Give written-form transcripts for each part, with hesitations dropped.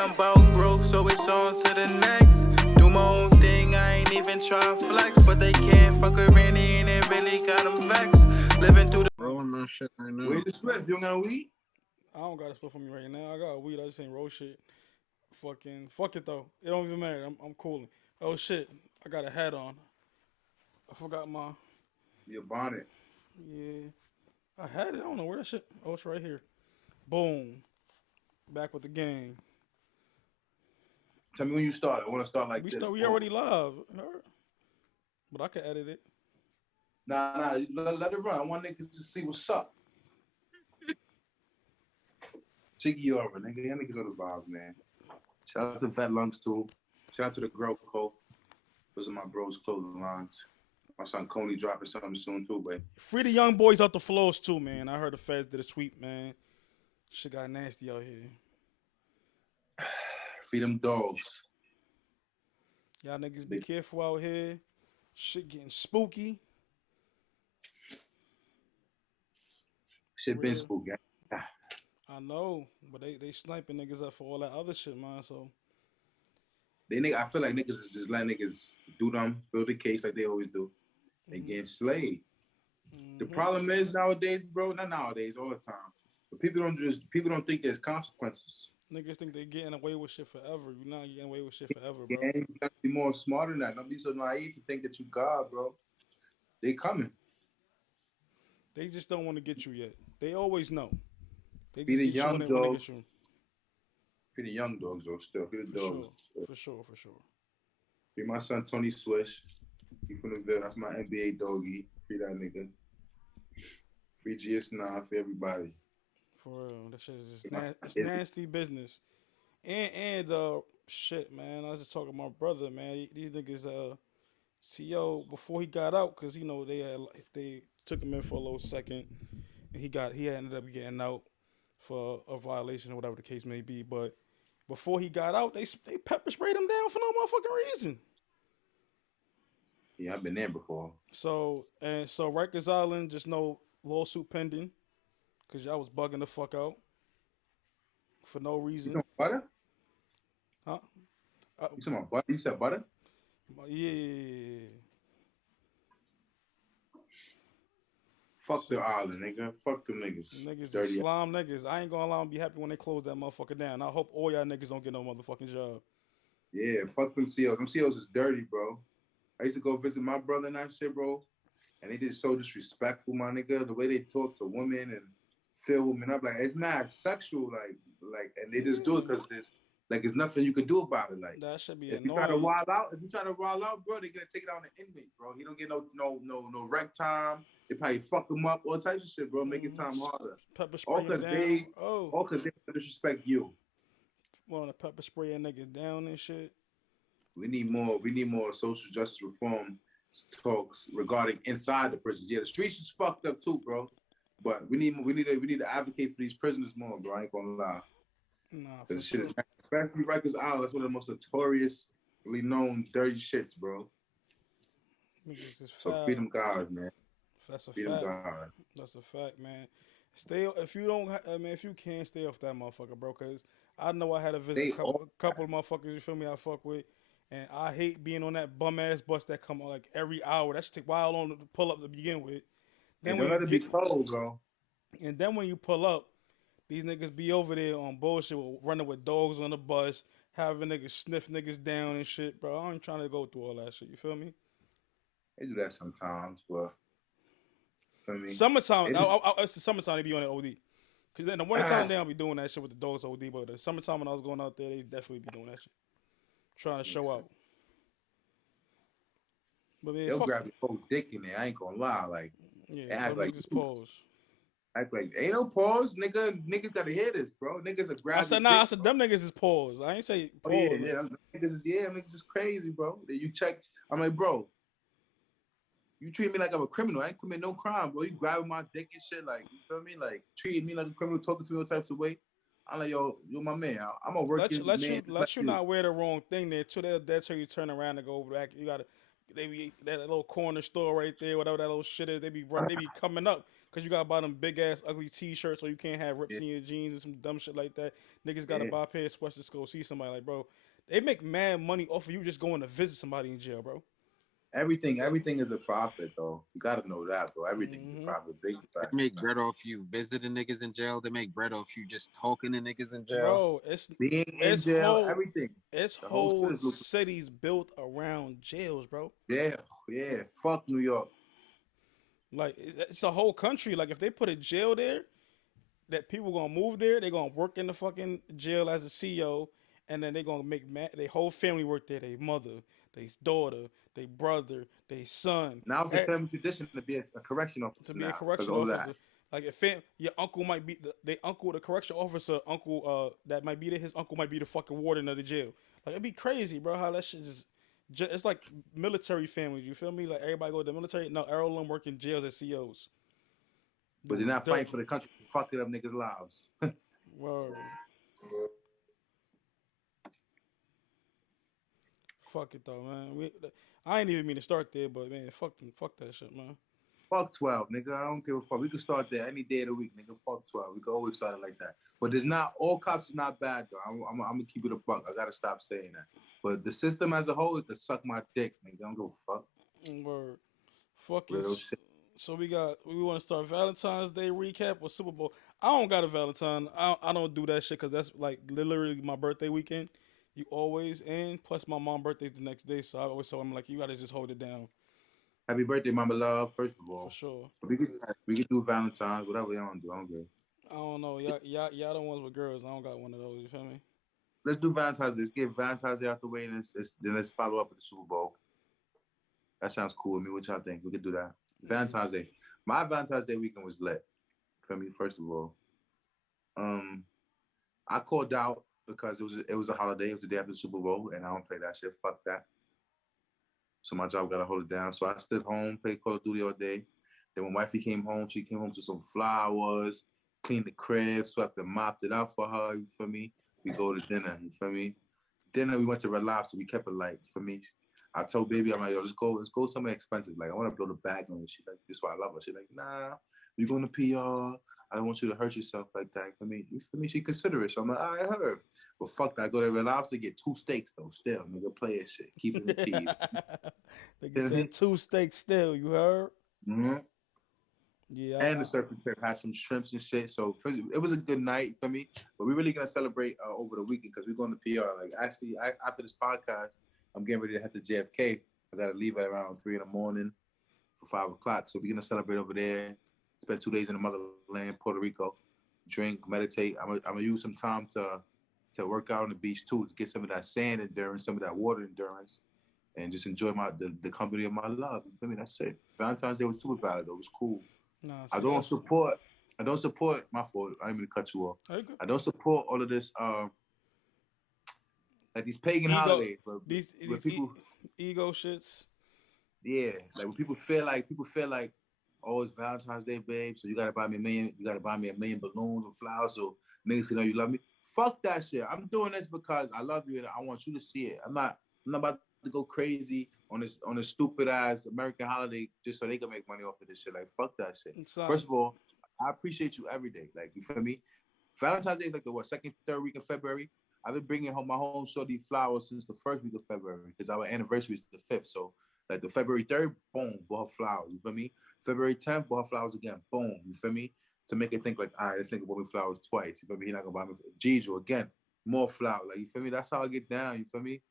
I'm about growth, so it's on to the next. Do my own thing, I ain't even try flex. But they can't fuck with Randy and it really got them vexed. Living through the... Rolling my shit right now. Where's the split? You don't got no weed? I don't got a split for me right now. I got weed. I just ain't roll shit. Fuck it though. It don't even matter. I'm cooling. Oh shit, I got a hat on. I forgot my. Your bonnet. Yeah, I had it. I don't know where that shit. Oh, it's right here. Boom. Back with the gang. Tell me when you start. I want to start like this. We already live. But I can edit it. Nah, let it run. I want niggas to see what's up. Cheeky you over, nigga. Y'all niggas on the vibes, man. Shout out to Fat Lungs, too. Shout out to the Girl Co. Those are my bros' clothing lines. My son Coney dropping something soon, too, babe. Free the young boys out the floors, too, man. I heard the feds did a sweep, man. Shit got nasty out here. Free them dogs. Y'all niggas be careful out here. Shit getting spooky. Shit been spooky. I know, but they sniping niggas up for all that other shit, man. So I feel like niggas is just letting niggas do them, build a case like they always do. They getting slayed. The problem is nowadays, bro, not nowadays, all the time. But people don't think there's consequences. Niggas think they getting away with shit forever. You not getting away with shit forever, bro. Yeah, you gotta be more smarter than that. Don't be so naive to think that you God, bro. They coming. They just don't want to get you yet. They always know. They Be just the young dogs. you. Be the young dogs though, still. Be the dogs. For sure. Be my son Tony Swish. He from the Ville. That's my NBA doggy. Free that nigga. Free GS9 for everybody. For real, that shit is just nasty business. And shit, man. I was just talking to my brother, man. These niggas, CO before he got out, cause you know they took him in for a little second, and he ended up getting out for a violation or whatever the case may be. But before he got out, they pepper sprayed him down for no motherfucking reason. Yeah, I've been there before. So Rikers Island, just no lawsuit pending. Cause y'all was bugging the fuck out for no reason. You know butter? Huh? You talking about butter? You said butter? Yeah. Fuck the island, nigga. Fuck them niggas. Niggas Dirty slime niggas. I ain't gonna allow them to be happy when they close that motherfucker down. I hope all y'all niggas don't get no motherfucking job. Yeah, fuck them COs. Them COs is dirty, bro. I used to go visit my brother and that shit, bro. And they just so disrespectful, my nigga. The way they talk to women and film, and I'm like, it's mad sexual, like, and they just do it because there's there's nothing you could do about it. Like that should be if annoying. you try to wild out, bro, they're gonna take it out on the inmate, bro. He don't get no rec time. They probably fuck him up, all types of shit, bro. Make his time harder. Pepper spray down. All because they disrespect you. Want to pepper spray a nigga down and shit. We need more social justice reform talks regarding inside the prisons. Yeah, the streets is fucked up too, bro. But we need to advocate for these prisoners more, bro. I ain't gonna lie. Nah, this shit is, especially Rikers Island. That's one of the most notoriously known dirty shits, bro. So freedom God, man. That's a freedom fact. God. That's a fact, man. If you can stay off that motherfucker, bro. Cause I know I had to visit a couple of motherfuckers. You feel me? I fuck with. And I hate being on that bum ass bus that come on like every hour. That should take a while on to pull up to begin with. Then don't let it be cold, bro. And then when you pull up, these niggas be over there on bullshit, running with dogs on the bus, having niggas sniff niggas down and shit, bro. I ain't trying to go through all that shit. You feel me? They do that sometimes, but for me, summertime. It's the summertime they be on that OD. Cause then the wintertime they don't be doing that shit with the dogs OD, but the summertime when I was going out there, they definitely be doing that shit. Trying to show out. But man, they'll grab your whole dick in there. I ain't gonna lie. Like, act like just pause. Act like ain't no pause, nigga. Niggas gotta hear this, bro. Niggas are grabbing. I said them niggas is pause. I ain't say pause. Niggas is crazy, bro. You check. I'm like, bro. You treat me like I'm a criminal. I ain't commit no crime, bro. You grabbing my dick and shit, like, you feel me? Like, treating me like a criminal, talking to me all types of way. I'm like, yo, you're my man. I'm gonna work you. Let you not wear the wrong thing there too. That's how you turn around and go back. You gotta, they be that little corner store right there, whatever that little shit is. They be coming up. because you gotta buy them big ass ugly T-shirts, or you can't have rips Yeah, in your jeans and some dumb shit like that. Niggas gotta yeah. buy a pair of sweatshirts to go see somebody. Like, bro, they make mad money off of you just going to visit somebody in jail, bro. Everything is a profit, though. You gotta know that, bro. Everything is a Hmm. profit. Big They fact. make bread off you visiting niggas in jail. They make bread off you just talking to niggas in jail. Bro, it's Being in it's jail, whole everything. it's The whole shit whole is lucrative. cities built around jails, bro. Yeah, yeah. Fuck New York. Like it's a whole country. Like if they put a jail there, that people gonna move there. They gonna work in the fucking jail as a CEO, and then they gonna make their whole family work there. Their mother, their daughter, their brother, their son. Now it's a family tradition to be a correction To officer be a now because correction of all that. officer. Like if your uncle might be the uncle, the correction officer uncle, that might be there. His uncle might be the fucking warden of the jail. Like it'd be crazy, bro. How that shit just it's like military families. You feel me? Like everybody go to the military. No, all of them work in jails as CEOs, But they're doing not fighting dirt. for the country, fucking up niggas' lives. Word. Fuck it though, man. I ain't even mean to start there, but man, fuck that shit, man. Fuck 12, nigga. I don't give a fuck. We can start there any day of the week, nigga. Fuck 12. We can always start it like that. But there's not, all cops is not bad, though. I'm gonna keep it a buck. I gotta stop saying that. But the system as a whole, it could suck my dick, nigga. I don't give a fuck. Word. Fuck it. Real shit. So we want to start Valentine's Day recap or Super Bowl. I don't got a Valentine. I don't do that shit because that's like literally my birthday weekend. You always and plus my mom's birthday's the next day, so I always tell them like you gotta just hold it down Happy birthday, mama love, first of for all. sure. We could do Valentine's, whatever y'all want to do. I don't care. I don't know, y'all the ones with girls. I don't got one of those. You feel me? Let's do Valentine's Day. Let's get Valentine's Day out the way, and then let's follow up with the Super Bowl. That sounds cool with me. What y'all think? We could do that. Valentine's Day. My Valentine's Day weekend was lit. For me, first of all. I called out because it was a holiday. It was the day after the Super Bowl, and I don't play that shit. Fuck that. So my job got to hold it down. So I stood home, played Call of Duty all day. Then when wifey came home, she came home to some flowers, cleaned the crib, swept and mopped it up for her. You feel me? We go to dinner. You feel me? Dinner, we went to Red Lobster. We kept it light. For me, I told baby, I'm like, yo, let's go somewhere expensive. Like I want to blow the bag on you. She's like, this is why I love her. She's like, nah, we going to PR. I don't want you to hurt yourself like that. For me, you feel me? She considerate. So I'm like, I heard. But fuck that. I go to Red Lobster, get 2 steaks though. Still, nigga, play that shit. Keep it in the peas. Nigga said 2 steaks still. You heard? Mm-hmm. Yeah. And the surfing trip had some shrimps and shit. So it was a good night for me. But we're really gonna celebrate over the weekend because we're going to PR. Like actually, after this podcast, I'm getting ready to head to JFK. I gotta leave at around 3 in the morning for 5 o'clock. So we're gonna celebrate over there. Spend 2 days in the motherland, Puerto Rico. Drink, meditate. I'm gonna use some time to work out on the beach too, to get some of that sand endurance, some of that water endurance, and just enjoy the company of my love. You feel me? That's it. Valentine's Day was super valid though. It was cool. Nah, I see, don't support. My fault. I didn't mean to cut you off. Okay. I don't support all of this. Like these pagan Ego. holidays, These where people, ego shits. yeah, like when people feel like, oh, it's Valentine's Day, babe. So you gotta buy me a million balloons and flowers so niggas can know you love me. Fuck that shit. I'm doing this because I love you and I want you to see it. I'm not about to go crazy on this stupid ass American holiday just so they can make money off of this shit. Like fuck that shit. First of all, I appreciate you every day. Like you feel me? Valentine's Day is like the second, third week of February. I've been bringing home my home shorty flowers since the first week of February because our anniversary is the 5th. So like the February 3rd, boom, bought her flowers. You feel me? February 10th, bought her flowers again. Boom. You feel me? To make it think like, all right, this nigga bought me flowers twice. You feel me? He not gonna buy me Jeju again. More flowers. Like you feel me? That's how I get down. You feel me?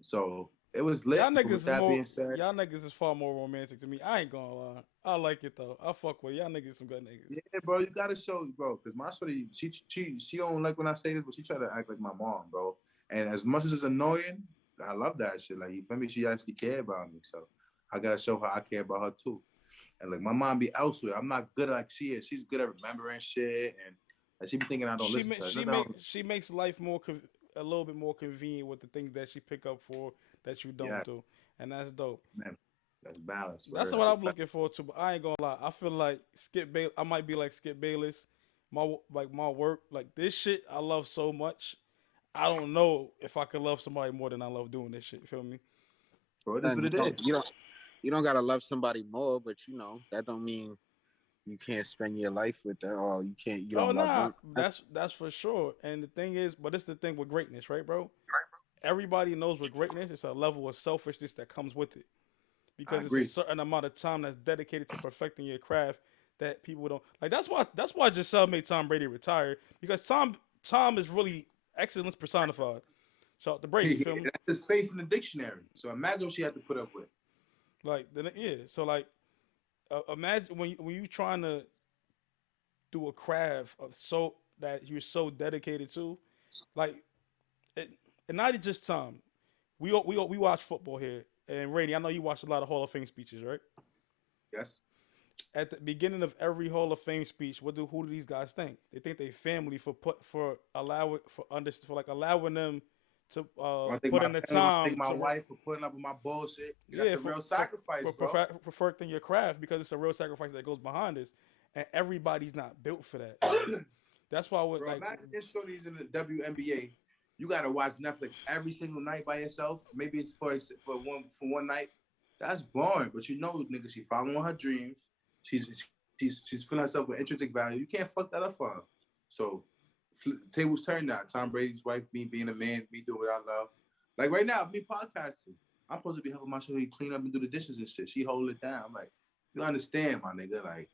So it was lit. Y'all niggas with that being is said, y'all niggas is far more romantic to me. I ain't gonna lie. I like it though. I fuck with y'all niggas some good niggas. yeah, bro, you gotta show, bro, because my shorty, she don't like when I say this, but she try to act like my mom, bro. And as much as it's annoying, I love that shit. Like you feel me? She actually care about me, so I gotta show her I care about her too. And like my mom be elsewhere. I'm not good like she is. She's good at remembering shit, and like, she be thinking I don't listen to her. She makes life a little bit more convenient with the things that she pick up for that you don't do, and that's dope. Man, that's balance. That's what I'm looking forward to. But I ain't gonna lie. I feel like I might be like Skip Bayless. My work, like this shit, I love so much. I don't know if I could love somebody more than I love doing this shit. You feel me? Bro, it is what it is. You don't gotta love somebody more, but you know that don't mean you can't spend your life with her, or you Oh don't love nah, her. that's for sure. And the thing is, but it's the thing with greatness, right, bro? Everybody knows with greatness, it's a level of selfishness that comes with it I because it's a agree. certain amount of time that's dedicated to perfecting your craft that people don't like. That's why Giselle made Tom Brady retire because Tom is really excellence personified. Shout out to Brady, you feel me? That's his face in the dictionary. So imagine what she had to put up with. Like then yeah, so like imagine when you trying to do a craft of so that you're so dedicated to, like it, and not just Tom. We watch football here, and Rainey, I know you watch a lot of Hall of Fame speeches, right? Yes. At the beginning of every Hall of Fame speech, who do these guys think? They think they family for like allowing them to I think put my in the family, I time think my to wife for putting up with my bullshit. That's yeah a real sacrifice, bro. for perfecting your craft because it's a real sacrifice that goes behind this, and everybody's not built for that. And that's why with Bro, like imagine this shorty's in the WNBA. You gotta watch Netflix every single night by yourself. Maybe it's for one night. That's boring. But you know, nigga, she following her dreams. She's feeling herself with intrinsic value. You can't fuck that up for her. So tables turn now. Tom Brady's wife, me being a man, me doing what I love. Like right now, me podcasting. I'm supposed to be helping my shorty clean up and do the dishes and shit. She hold it down. I'm like, you understand, my nigga? Like,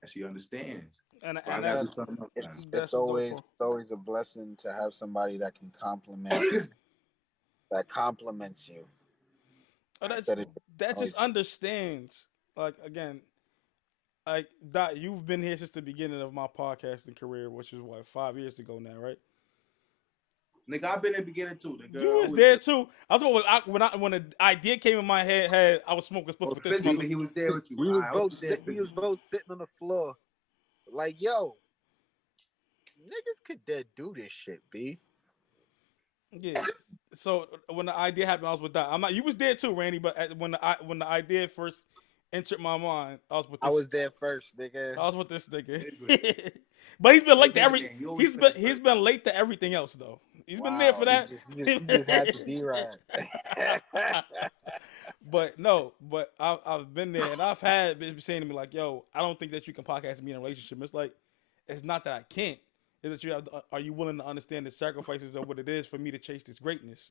and she understands. and But I and gotta that's do something else now. It's that's a dope one. always a blessing to have somebody that can compliment that compliments you Oh, instead of that just always. understands. Like again, like Dot, you've been here since the beginning of my podcasting career, which is what 5 years ago now, right? Nigga, I've been in the beginning too, nigga. You I was always there been. too. I was when the idea came in my head, I was smoking split Well, with this mother. physically, he was there with you. We was I hope both you there we was physically. both sitting on the floor, like, yo, niggas could dead do this shit, b. Yeah. So when the idea happened, I was with Dot. I'm not. You was there too, Randy. But when the idea first entered my mind, I was with I this. was there first, nigga. I was with this nigga. Nigga, But he's been you're a late to big every. man. You always finish He's first. been late to everything else though. He's been there for Wow, that. you just had to be right. But no, but I've been there and I've had bitches saying to me like, "Yo, I don't think that you can podcast and be in a relationship." It's like, it's not that I can't. It's that you have. Are you willing to understand the sacrifices of what it is for me to chase this greatness?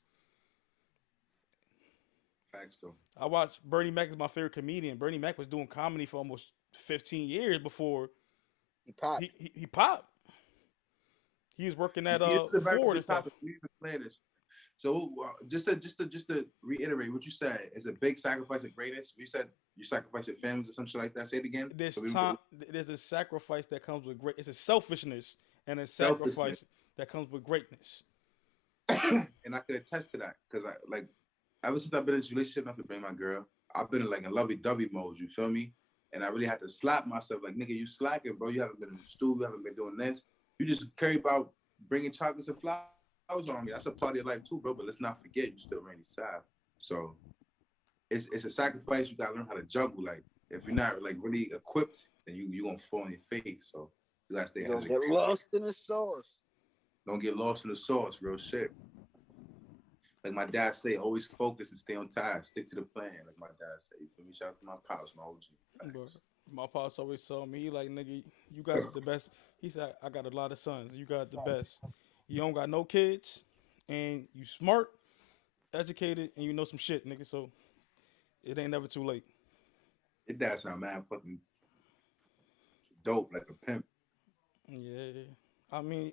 Facts though. I watched Bernie Mac is my favorite comedian. Bernie Mac was doing comedy for almost 15 years before He popped. he popped. He was working at It's a very Ford good and stuff. topic. We even play this. So just to reiterate what you said, it's a big sacrifice of greatness. You said you sacrifice your families or some shit like that. Say it again. There's So time. There's a sacrifice that comes with great. It's a selfishness and a Selfishness. sacrifice that comes with greatness. and I could attest to that because I like ever since I've been in this relationship, I've been my girl. I've been in like a lovey-dovey mode. You feel me? And I really had to slap myself like, nigga, you slacking, bro. You haven't been in the stool. You haven't been doing this. You just carry about bringing chocolates and flowers on me. That's a part of your life too, bro. But let's not forget, you still Randy Sav. So it's a sacrifice. You gotta learn how to juggle. Like if you're not like really equipped, then you gonna fall on your face. So you gotta stay. You don't get lost in the sauce. Don't get lost in the sauce. Real shit. Like my dad say, always focus and stay on task. Stick to the plan. Like my dad say. You feel me? Shout out to my pops, my OG. But my pops always told me, he like, nigga, you got the best. He said, I got a lot of sons. You got the best. You don't got no kids, and you smart, educated, and you know some shit, nigga. So it ain't never too late. Your dad sound mad fucking dope, like a pimp. Yeah, I mean,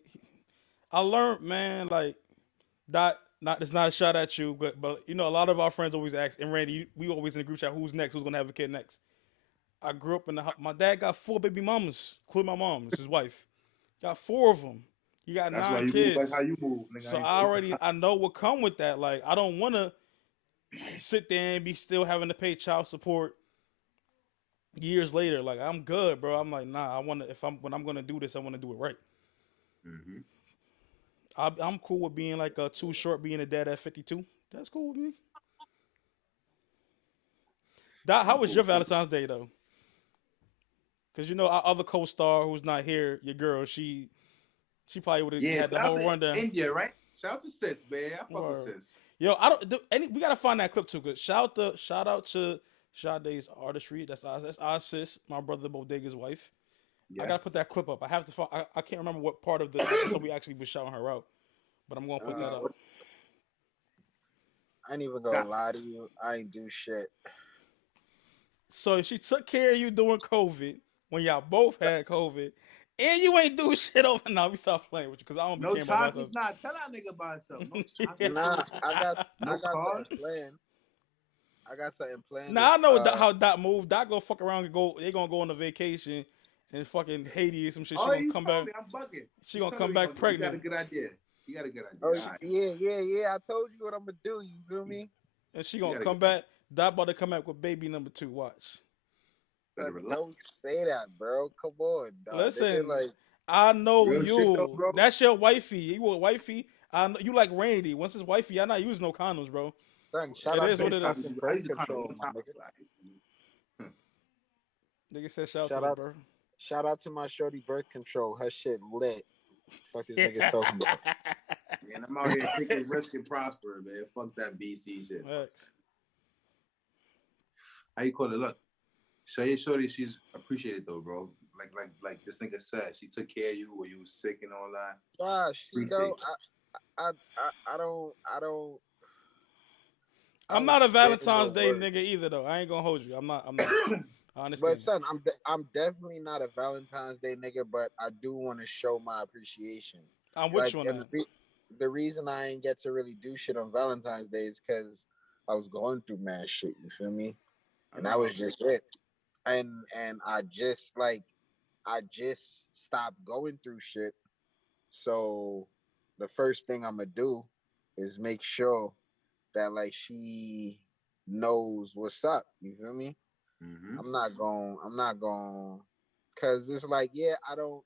I learned, man, like that. Not it's not a shot at you, but you know, a lot of our friends always ask, and Randy, we always in the group chat, who's next? Who's gonna have a kid next? I grew up in my dad got 4 baby mamas, including my mom, his wife. Got 4 of them. You got That's 9 why you kids. move like how you move, nigga. So I know what come with that. Like I don't want to sit there and be still having to pay child support years later. Like I'm good, bro. I'm like, nah. I want to. When I'm gonna do this, I want to do it right. Mm-hmm. I'm cool with being like too short, being a dad at 52. That's cool with me. Doc, how was your Valentine's Day though? Because you know our other co-star who's not here, your girl, she probably would have had the whole rundown. India, right? Shout out to Sis, man. I fuck with Sis. Yo, I don't do any. We gotta find that clip too. Cause shout out to Sade's artistry. That's our sis, my brother Bodega's wife. I gotta put that clip up. I have to. I can't remember what part of the episode we actually was shouting her out, but I'm gonna put that up. I ain't even gonna lie to you. I ain't do shit. So she took care of you during COVID when y'all both had COVID, and you ain't do shit over. Now we stop playing with you because I don't be No caring about chocolates, myself. nah. Tell that nigga about himself. No Yeah. chocolates. Nah, No I got card. something planned. I got something planned. Now I It's, know how Dot moved. Dot go fuck around and go. They gonna go on a vacation and fucking Haiti or some shit. She Oh, gonna you come told back. me. I'm bugging. She You gonna told come me back you got a pregnant, good idea. You got a good idea. oh All right. yeah. I told you what I'm gonna do. You feel me? and she You gonna gotta come back. Dot about to come back with baby number 2. Watch. Better relax. Don't say that, bro. Come on, dog. Listen, Like, I know Real shit though, you. bro. That's your wifey. You a wifey. I know you like Randy. Once it's wifey, I'm not using no condoms, bro. son, shout It out is to what the it I is. fucking used birth to kind of control, one my time. nigga. Nigga said shout Shout to out, bro. shout out to my shorty birth control. Her shit lit. Fuck is niggas talking about? Man, I'm out here taking risk and prosper, man. Fuck that BC shit. Facts. How you call it? Look, show your shorty she's appreciated though, bro. Like this nigga said, she took care of you when you was sick and all that. Gosh, you Appreciate know, I don't. I'm not a Valentine's Day nigga either, though. I ain't gonna hold you. I'm not. I understand. But son, I'm definitely not a Valentine's Day nigga, but I do want to show my appreciation. I'm with you on and that. the reason I ain't get to really do shit on Valentine's Day is because I was going through mad shit. You feel me? And that was just it. And I just stopped going through shit. So the first thing I'm gonna do is make sure that like she knows what's up. You feel me? Mm-hmm. I'm not going cause it's like, yeah, I don't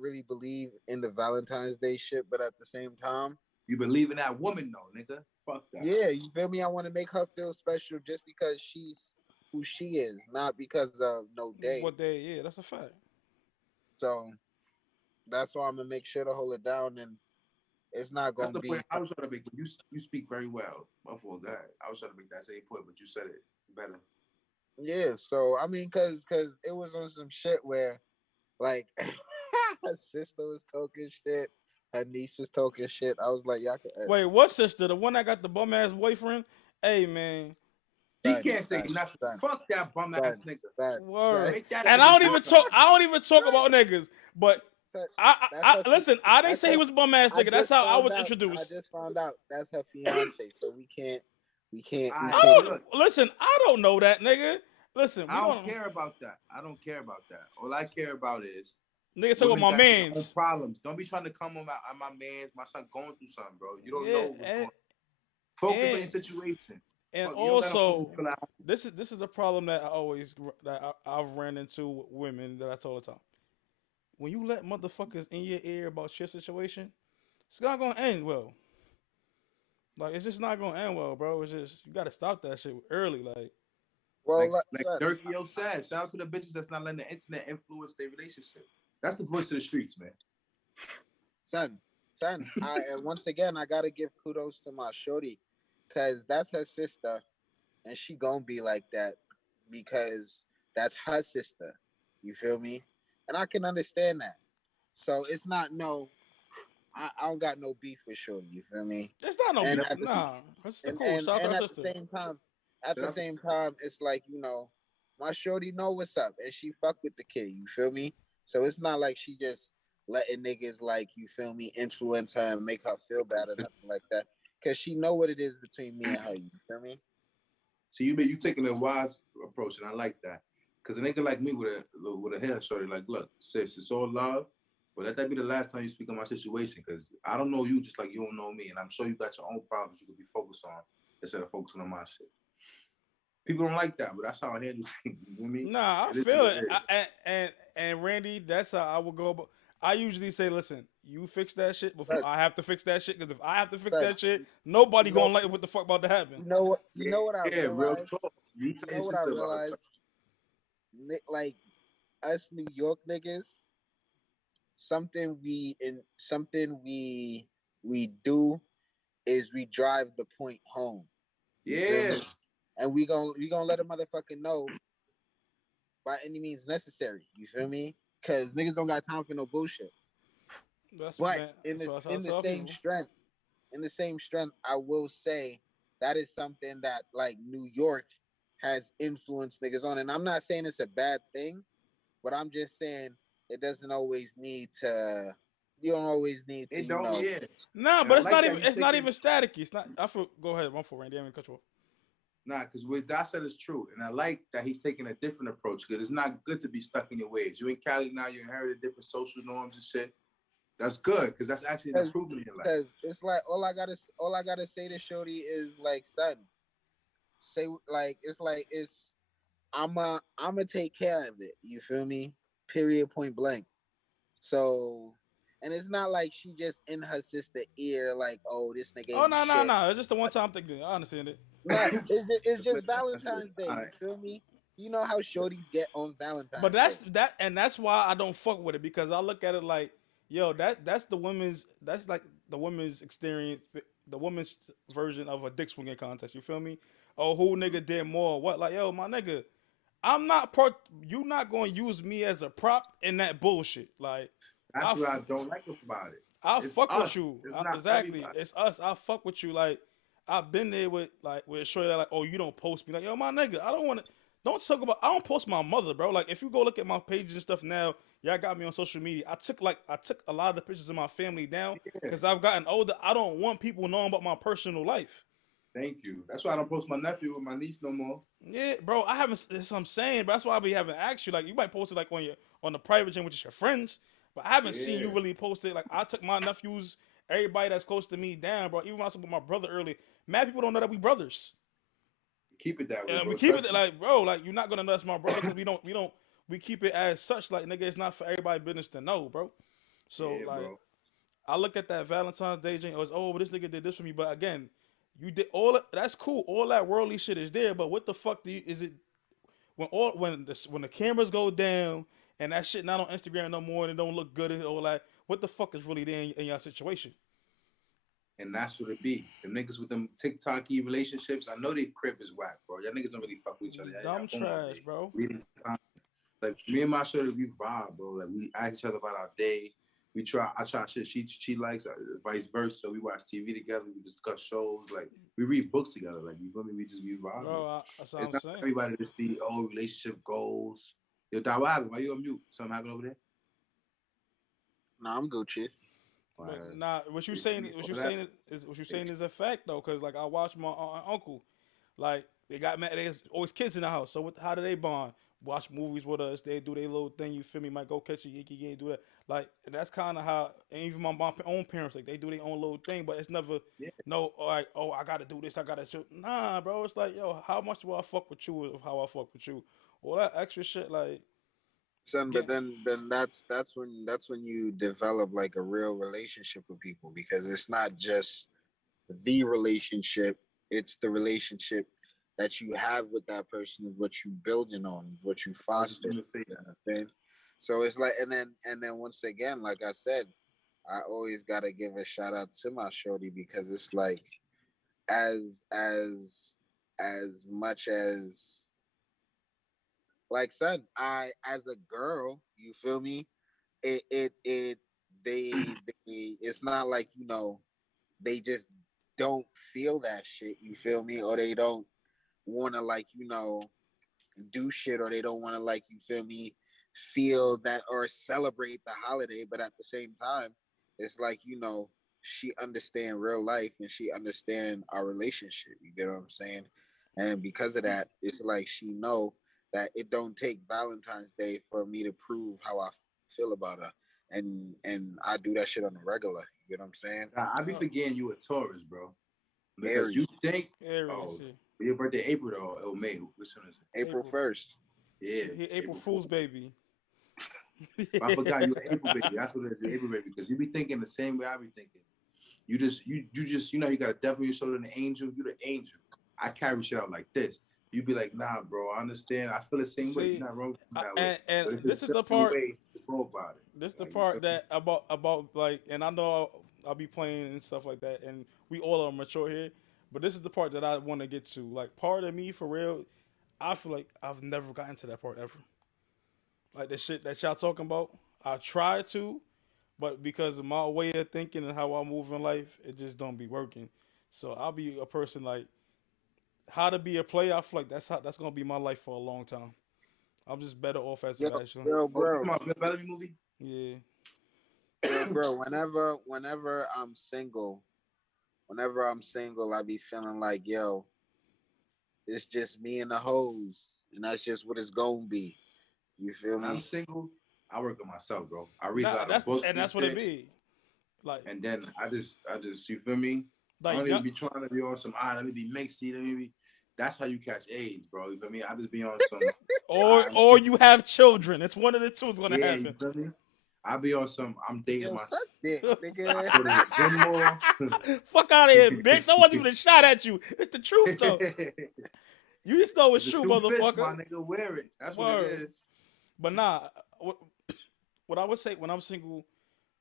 really believe in the Valentine's Day shit, but at the same time, You believe in that woman though, nigga. Fuck that. yeah, you feel me? I want to make her feel special just because she's who she is, not because of no day. What day? Yeah, that's a fact. So that's why I'm gonna make sure to hold it down, and it's not That's gonna the be. point I was trying to make. But you speak very well. Before that, I was trying to make that same point, but you said it better. Yeah, so I mean, cause it was on some shit where, like, her sister was talking shit, her niece was talking shit. I was like, y'all can. Wait, what sister? The one that got the bum ass boyfriend? Hey man, She can't say nothing. Son, Fuck that bum ass nigga. word. Make that And nigga I don't do even talk. something. I don't even talk about niggas. But I listen. I didn't say he was a bum ass nigga. That's how I was introduced. I just found out that's her fiance, so we can't. I don't listen. I don't know that nigga. Listen, we I don't care about that. I don't care about that. All I care about is nigga talk about my man's problems. Don't be trying to come on my man's. My son going through something, bro. You don't know what's going on. Focus on your situation. And Fuck, also, this is a problem that I've ran into with women that I tell all the time. When you let motherfuckers in your ear about your situation, it's not gonna end well. Like it's just not gonna end well, bro. It's just you gotta stop that shit early, like. Well, like Dirk said, shout out to the bitches that's not letting the internet influence their relationship. That's the voice of the streets, man. Son, and once again, I gotta give kudos to my shorty, cause that's her sister, and she gonna be like that because that's her sister. You feel me? And I can understand that. So it's not I don't got no beef with shorty. You feel me? It's not no beef. Nah, it's cool. Shout out to her sister. At the same time, it's like, my shorty know what's up and she fuck with the kid, you feel me? So it's not like she just letting niggas, like, you feel me, influence her and make her feel bad or nothing like that. Cause she know what it is between me and her, you feel me? So you taking a wise approach, and I like that. Cause a nigga like me with a hair shorty, like, look, sis, it's all love, but let that be the last time you speak on my situation, cause I don't know you just like you don't know me, and I'm sure you got your own problems you could be focused on instead of focusing on my shit. People don't like that, but that's how I handle things. You know what I mean? Nah, I feel it. And Randy, that's how I would go about. I usually say, listen, you fix that shit before I have to fix that shit. Because if I have to fix that shit, nobody gonna like what the fuck about to happen. You know what? You know what I realized? Real talk. You know what I realized? Like us New York niggas, something we do is we drive the point home. Yeah. And we gonna let a motherfucker know by any means necessary. You feel me? because niggas don't got time for no bullshit. That's But man. That's what I in the tell same people. strength, I will say that is something that like New York has influenced niggas on. And I'm not saying it's a bad thing, but I'm just saying it doesn't always need to. You don't always need to, It don't, yeah. Nah, And I but it's like not that even. he's It's not taking. even staticky. It's not. I feel. Go ahead. One for Randy. I mean, cut you off. Nah, because what Doc said is true. And I like that he's taking a different approach because it's not good to be stuck in your ways. You in Cali now, you inherited different social norms and shit. That's good because that's actually an improvement in your life. Because it's like all I gotta say to Shorty is like, son, say like it's I'ma take care of it. You feel me? Period. Point blank. So, and it's not like she just in her sister ear like, oh, this nigga Oh ain't no no shit. no! It's just the one time thing. I understand it. No, it's That's just lit. That's lit. Valentine's Day. All You right. feel me? You know how shorties get on But Valentine's that's Day. that, and that's why I don't fuck with it because I look at it like, yo, that's the women's. That's like the women's experience, the women's version of a dick swinging contest. You feel me? Oh, who nigga did more? What? Like, yo, my nigga, I'm not part. You not gonna use me as a prop in that bullshit. Like, I That's what I don't like about it. I It's fuck with us. you. It's not Exactly. everybody. It's us. I fuck with you. Like I've been there with a shorty that like, oh, you don't post me. Like, yo, my nigga, I don't want to. Don't talk about. I don't post my mother, bro. Like, if you go look at my pages and stuff now, y'all got me on social media. I took a lot of the pictures of my family down Yeah. because I've gotten older. I don't want people knowing about my personal life. Thank you. That's why I don't post my nephew with my niece no more. Yeah, bro. I haven't. That's what I'm saying. But that's why I be having asked you. Like, you might post it like on the private gym with just your friends, but I haven't seen you Yeah. really post it. Like, I took my nephews, everybody that's close to me down, bro. Even when I spoke with my brother early, mad people don't know that we brothers, Keep it that way, and we bro. keep it Trust me. like, bro. Like, you're not gonna know that's my brother because we keep it as such. Like, nigga, it's not for everybody business to know, bro. So Yeah, like, bro. I look at that Valentine's Day, Jane. Oh, this nigga did this for me, but again. You did all that's cool. All that worldly shit is there, but what the fuck is it when the cameras go down and that shit not on Instagram no more and it don't look good and all that, what the fuck is really there in your situation? And that's what it be. The niggas with them TikTok-y relationships, I know they crib is whack, bro. Y'all niggas don't really fuck with each other. Dumb Y'all phone all trash, day. bro. Reading like me and my shorty, we vibe, bro. Like we ask each other about our day. I try shit she likes, vice versa. We watch TV together. We discuss shows. Like we read books together. Like you feel me? We vibe. That's what It's I'm not saying. everybody to see relationship goals. Yo, Dad, what happened? Why you on mute? Something happened over there? Nah, I'm Gucci. But nah, what you saying is a fact though, cause like I watched my uncle, like they got mad. There's always kids in the house. So how do they bond? Watch movies with us. They do their little thing. You feel me? Might go catch a yiki game, do that. Like that's kind of how. And even my own parents, like they do their own little thing, but it's never Yeah. no like oh I gotta do this. I gotta show. Nah, bro. It's like yo, how much will I fuck with you? Of how I fuck with you? All that extra shit, like Son, but get then that's when you develop like a real relationship with people because it's not just the relationship, it's the relationship that you have with that person is what you building on, is what you I was just foster. gonna say You that. know what I'm saying? So it's like and then once again, like I said, I always gotta give a shout out to my shorty because it's like as as as much as like son, I as a girl, you feel me? It they it's not like, you know, they just don't feel that shit, you feel me? Or they don't wanna like, you know, do shit or they don't wanna like, you feel me, feel that or celebrate the holiday, but at the same time, it's like, you know, she understand real life and she understand our relationship. You get what I'm saying? And because of that, it's like she know that it don't take Valentine's Day for me to prove how I feel about her. And I do that shit on the regular. You get what I'm saying? Nah, I be uh, forgetting you a Taurus, bro. Because Aries, you think, Aries, oh, your birthday April or May. Which one is it? April April, 1st. Yeah, he April April Fool's 4th. baby. But I forgot you an April baby. That's what it is, the April baby. Because you be thinking the same way I be thinking. You know, you got a devil in your shoulder and an angel. You the angel. I carry shit out like this. You be like, nah, bro, I understand. I feel the same way. You're See, not wrong that way. and But it's this just is a the certain part. way to go about it. This the Like, you feel part me? that about like, and I know I'll be playing and stuff like that, and we all are mature here. But this is the part that I want to get to. Like, part of me, for real, I feel like I've never gotten to that part ever. like the shit that y'all talking about. I try to, but because of my way of thinking and how I move in life, it just don't be working. So I'll be a person like how to be a player. I feel like that's gonna be my life for a long time. I'm just better off as a Yo, bachelor. yo, Oh, you bro, talking about the Bellamy movie? Yeah. yo, bro. Whenever whenever I'm single, I be feeling like, yo, it's just me and the hoes, and that's just what it's gonna be. You feel When I'm me? single, I work on myself, bro. I read a Nah, lot of books and that's what it shit, be. Like and then I just, you feel me? I like don't young, even be trying to be on some. Let me be mixy. Let me be. That's how you catch AIDS, bro. You feel me? I just be on some. I'm or single. you have children. It's one of the two is gonna Yeah, you happen. feel me? I be on some. I'm dating Yo, myself. suck dick, I nigga. go to the gym more. Fuck out of here, bitch. I wasn't even a shot at you. It's the truth though. If You just know it's the true, shoe fits, motherfucker. my nigga, wear it. That's what it Word. is. But nah, what I would say when I'm single,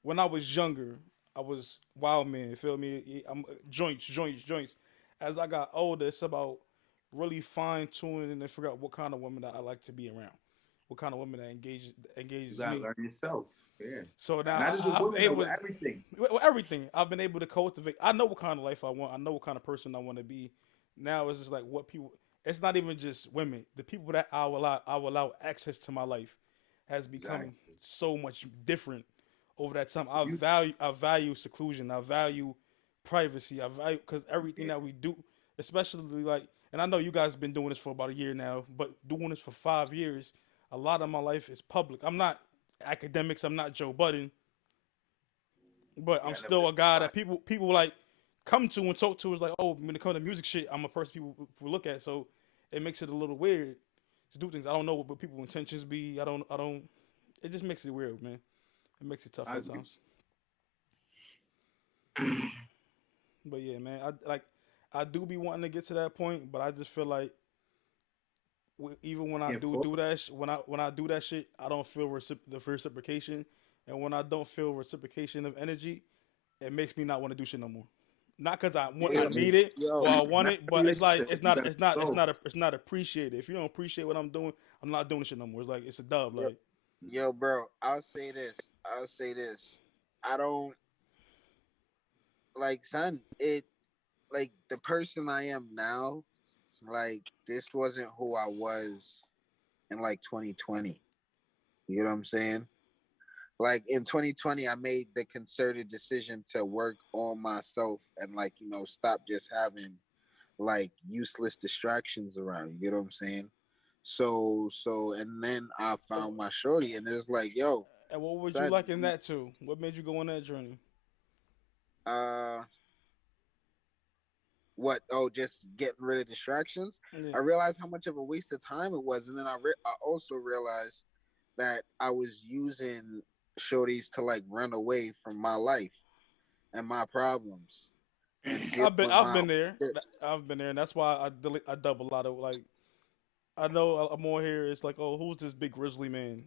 when I was younger, I was wild man. You feel me? I'm joints, joints, joints. As I got older, it's about really fine tuning and figure out what kind of women that I like to be around, what kind of women that You engages gotta me. learn yourself. Yeah. So now Not just with I've women, though, able with everything. with everything. I've been able to cultivate. I know what kind of life I want. I know what kind of person I want to be. Now it's just like what people. It's not even just women. The people that I will allow access to my life has become Exactly. so much different over that time. You I value seclusion. I value privacy. I value because everything yeah, that we do, especially like, and I know you guys have been doing this for about a year now, but doing this for 5 years, a lot of my life is public. I'm not academics. I'm not Joe Budden, but I'm yeah, I never still did a guy fine. that people like come to and talk to. Is like, oh, when it comes to music shit, I'm a person people look at. So it makes it a little weird to do things. I don't know what people's intentions be. I don't. It just makes it weird, man. It makes it tough I at agree. times. But yeah, man, I do be wanting to get to that point, but I just feel like even when I Can't do force do that, when I do that shit, I don't feel the reciprocation, and when I don't feel reciprocation of energy, it makes me not want to do shit no more. Not because I Yeah, need it or yo, I want not it, every but it's like relationship. You gotta go. it's not appreciated. If you don't appreciate what I'm doing, I'm not doing shit no more. It's like it's a dub. yo, Like yo, bro. I'll say this. I don't like, son. It like the person I am now. Like this wasn't who I was in like 2020. You know what I'm saying? Like in 2020, I made the concerted decision to work on myself and like stop just having like useless distractions around. You know what I'm saying? And then I found my shorty, and it's like, yo, and what would you son, like in that too? What made you go on that journey? uh, what? Oh, just getting rid of distractions. Yeah. I realized how much of a waste of time it was, and then I also realized that I was using shorties to like run away from my life and my problems and deal with I've my been own there. shit. I've been there, and that's why I double a lot of like I know I'm more here. It's like, oh, who's this big grizzly man?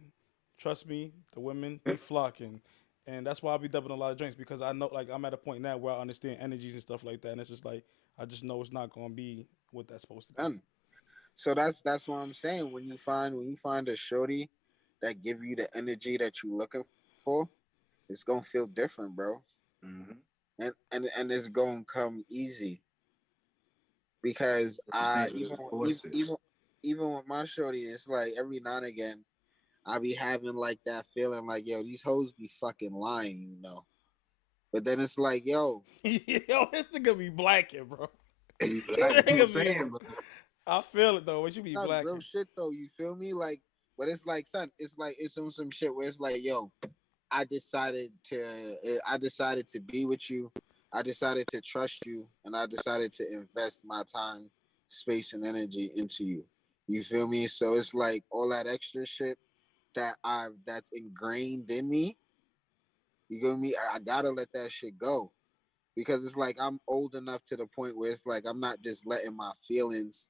Trust me, the women be flocking, and that's why I be dubbing a lot of drinks because I know, like, I'm at a point now where I understand energies and stuff like that, and it's just like I just know it's not gonna be what that's supposed to be. Done. So that's what I'm saying. When you find a shorty that give you the energy that you looking for, it's gonna feel different, bro. Mm-hmm. And it's gonna come easy because What you're I saying, even just force it. even even with my shorty, it's like every now and again I be having like that feeling like, yo, these hoes be fucking lying. But then it's like, yo, Yo, this nigga be blacking, bro. You be This like, that's what I'm nigga be. saying, but I feel it though. What you be not real blacking? shit though. You feel me? Like, but it's like, son, it's like it's on some shit where it's like, yo, I decided to be with you. I decided to trust you, and I decided to invest my time, space, and energy into you. You feel me? So it's like all that extra shit that's ingrained in me. You get me? I gotta let that shit go because it's like I'm old enough to the point where it's like I'm not just letting my feelings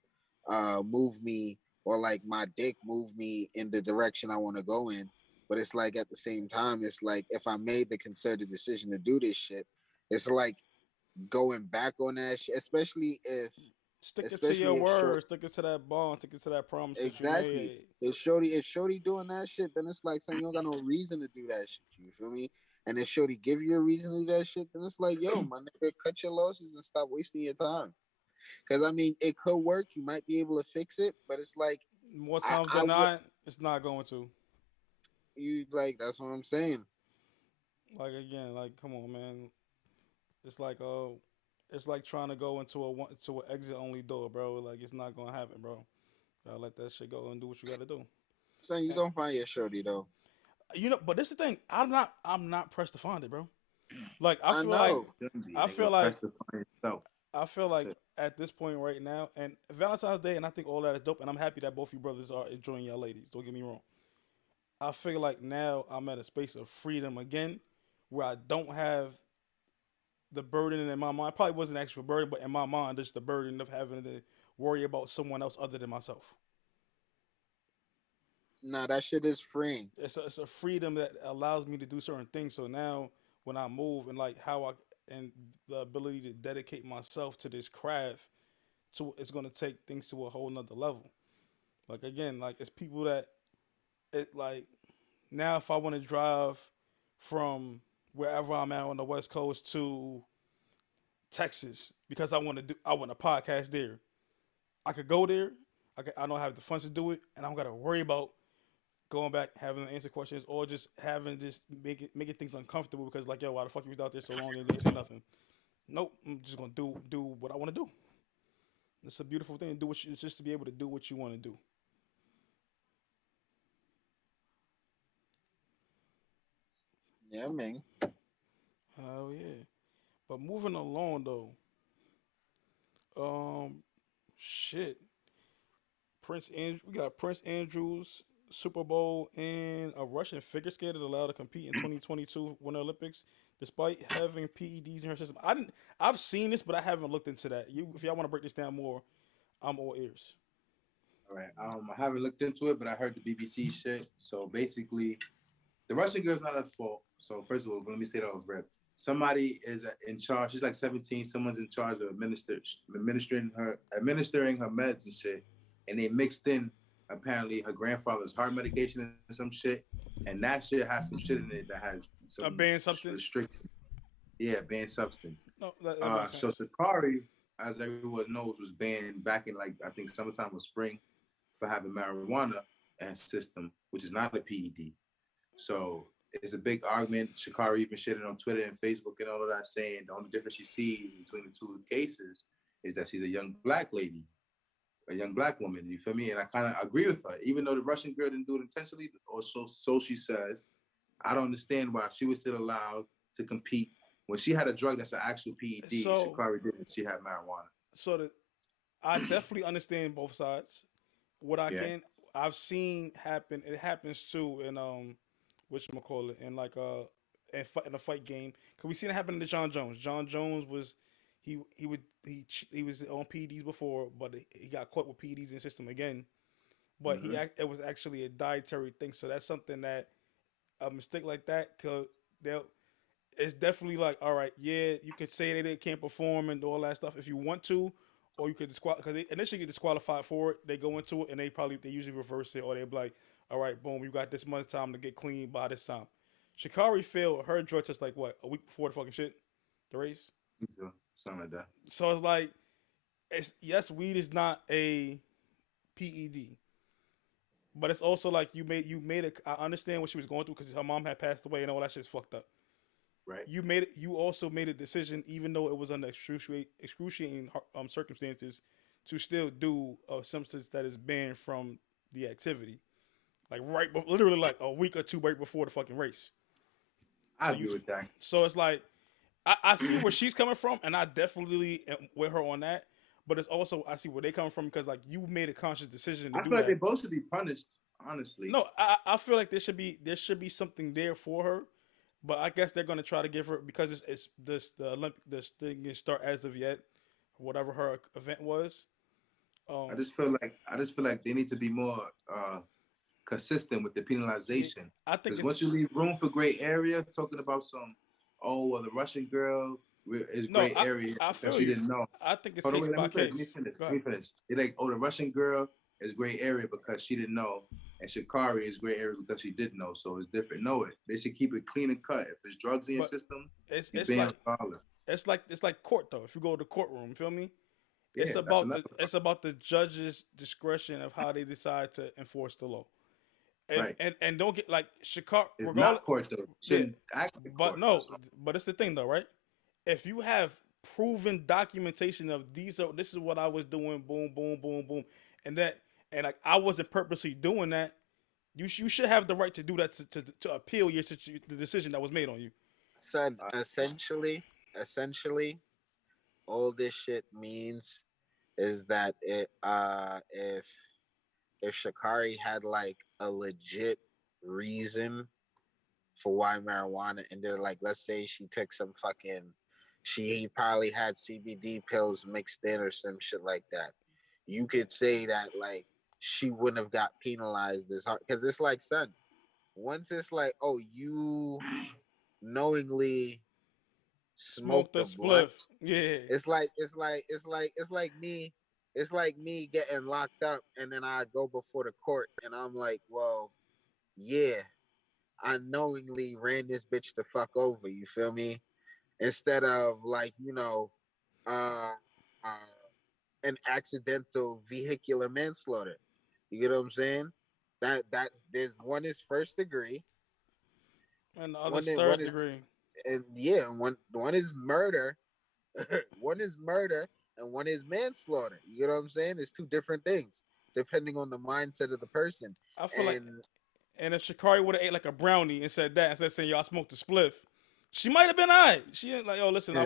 move me or like my dick move me in the direction I want to go in. But it's like at the same time, it's like if I made the concerted decision to do this shit, it's like going back on that shit, especially if Stick it to your especially if short. word. Stick it to that bond. Stick it to that promise that you Exactly. made. If Shorty doing that shit, then it's like saying you don't got no reason to do that shit. You feel me? And if Shorty give you a reason to do that shit, then it's like, yo, my nigga, cut your losses and stop wasting your time. Because I mean, it could work. You might be able to fix it, but it's like More I, times I than would not, it's not going to. you like that's what I'm saying. Like again, like come on, man. It's like it's like trying to go into to an exit only door, bro. Like it's not gonna happen, bro. Gotta let that shit go and do what you gotta do. Saying you And gonna find your Shorty though. but this is the thing. I'm not pressed to find it, bro. Like I know. Shouldn't be, I nigga. feel like Press the fire yourself. I feel That's like it. at this point right now, and Valentine's Day, and I think all that is dope, and I'm happy that both you brothers are enjoying your ladies. Don't get me wrong. I feel like now I'm at a space of freedom again, where I don't have the burden in my mind. Probably wasn't an actual burden, but in my mind, just the burden of having to worry about someone else other than myself. Nah, that shit is freeing. It's a freedom that allows me to do certain things. So now when I move and like how I and the ability to dedicate myself to this craft, to it's gonna take things to a whole nother level. Like again, like it's people that it like now if I want to drive from wherever I'm at on the West Coast to Texas because I want a podcast there. I could go there. I don't have the funds to do it, and I don't got to worry about going back having to answer questions or just having just making things uncomfortable because like yo, why the fuck you was out there so long and didn't say nothing? Nope, I'm just gonna do what I want to do. It's a beautiful thing to do. It's just to be able to do what you want to do. Yeah, man. Oh yeah. But moving along though, shit. We got Prince Andrews Super Bowl and a Russian figure skater allowed to compete in 2022 Winter Olympics despite having PEDs in her system. I've seen this, but I haven't looked into that. If y'all want to break this down more, I'm all ears. All right. I haven't looked into it, but I heard the BBC shit. So basically, the Russian girl's not at fault. So first of all, let me say that off rip. Somebody is in charge. She's like 17. Someone's in charge of administering her meds and shit. And they mixed in apparently her grandfather's heart medication and some shit. And that shit has some shit in it that has A some banned substance. restrictions. Yeah, banned substance. No, that makes So sense. Sha'Carri, as everyone knows, was banned back in like I think summertime or spring for having marijuana in her system, which is not a PED. So it's a big argument. Sha'Carri even shitted on Twitter and Facebook and all of that, saying the only difference she sees between the two cases is that she's a young black lady, a young black woman. You feel me? And I kind of agree with her, even though the Russian girl didn't do it intentionally, or so she says. I don't understand why she was still allowed to compete when she had a drug that's an actual PED. And So, Sha'Carri didn't. She had marijuana. so that I definitely understand both sides. What Yeah. I've seen happen. It happens too in what you call it in like in a fight game. Cause we seen it happen to John Jones. John Jones was he was on PEDs before, but he got caught with PEDs in the system again. But Mm-hmm. it was actually a dietary thing. So that's something that a mistake like that could they'll it's definitely like, all right, yeah, you could say they can't perform and all that stuff if you want to, or you could disqualify because they initially get disqualified for it. They go into it and they usually reverse it, or they be like, all right, boom, you got this much time to get clean by this time. Sha'Carri failed her drug test like what a week before the fucking shit, the race. Something like that. So it's like, it's yes, weed is not a PED, but it's also like you made it. I understand what she was going through because her mom had passed away and all that shit's fucked up. Right. You made it. You also made a decision, even though it was under excruciating circumstances, to still do a substance that is banned from the activity, like literally like a week or two right before the fucking race. I So agree with that. so it's like I see where she's coming from, and I definitely am with her on that. But it's also I see where they come from because like you made a conscious decision to I do feel like that. they both should be punished, honestly. No, I feel like there should be something there for her, but I guess they're gonna try to give her because it's the Olympic this thing didn't start as of yet, whatever her event was. I Um, just feel like they need to be more consistent with the yeah, penalization. I think Because it's once you leave room for gray area, talking about some, oh well, the Russian girl, It's No, gray area I because feel she you. didn't know. I think it's Hold on, case wait, let by me finish. Let me case. finish. Go Let me ahead. finish. They're like, oh, the Russian girl is gray area because she didn't know, and Sha'Carri is gray area because she did know. So it's different. Know it. They should keep it clean and cut. If it's drugs in your But system, it's you it's banned like regardless. it's like court though. If you go to the courtroom, you feel me? Yeah, that's another part. It's about the judge's discretion of how they decide to enforce the law. Right. And don't get like Shakar It's regardless. not court though. Yeah, Shouldn't act like but court. no, That's all. but it's the thing though, right? If you have proven documentation of this is what I was doing, boom, boom, boom, boom, and that, and like I wasn't purposely doing that, you should have the right to do that to appeal the decision that was made on you. Son, essentially, all this shit means is that if Shakari had like a legit reason for why marijuana, and they're like, let's say she took some fucking, she probably had CBD pills mixed in or some shit like that. You could say that like she wouldn't have got penalized as hard because it's like, son, once it's like, oh, you knowingly Smoke smoked the a blunt, spliff, yeah. it's like me getting locked up and then I go before the court and I'm like, well, yeah, I knowingly ran this bitch the fuck over. You feel me? Instead of like, uh, uh an accidental vehicular manslaughter. You get what I'm saying? That there's one is first degree, And the one other's is third degree. and yeah, one is murder, one is murder, and one is manslaughter. You get what I'm saying? It's two different things depending on the mindset of the person. I feel like, And and if Shakari would have ate like a brownie and said that instead of saying y'all smoked the spliff, she might have been alright. She ain't like, yo, listen,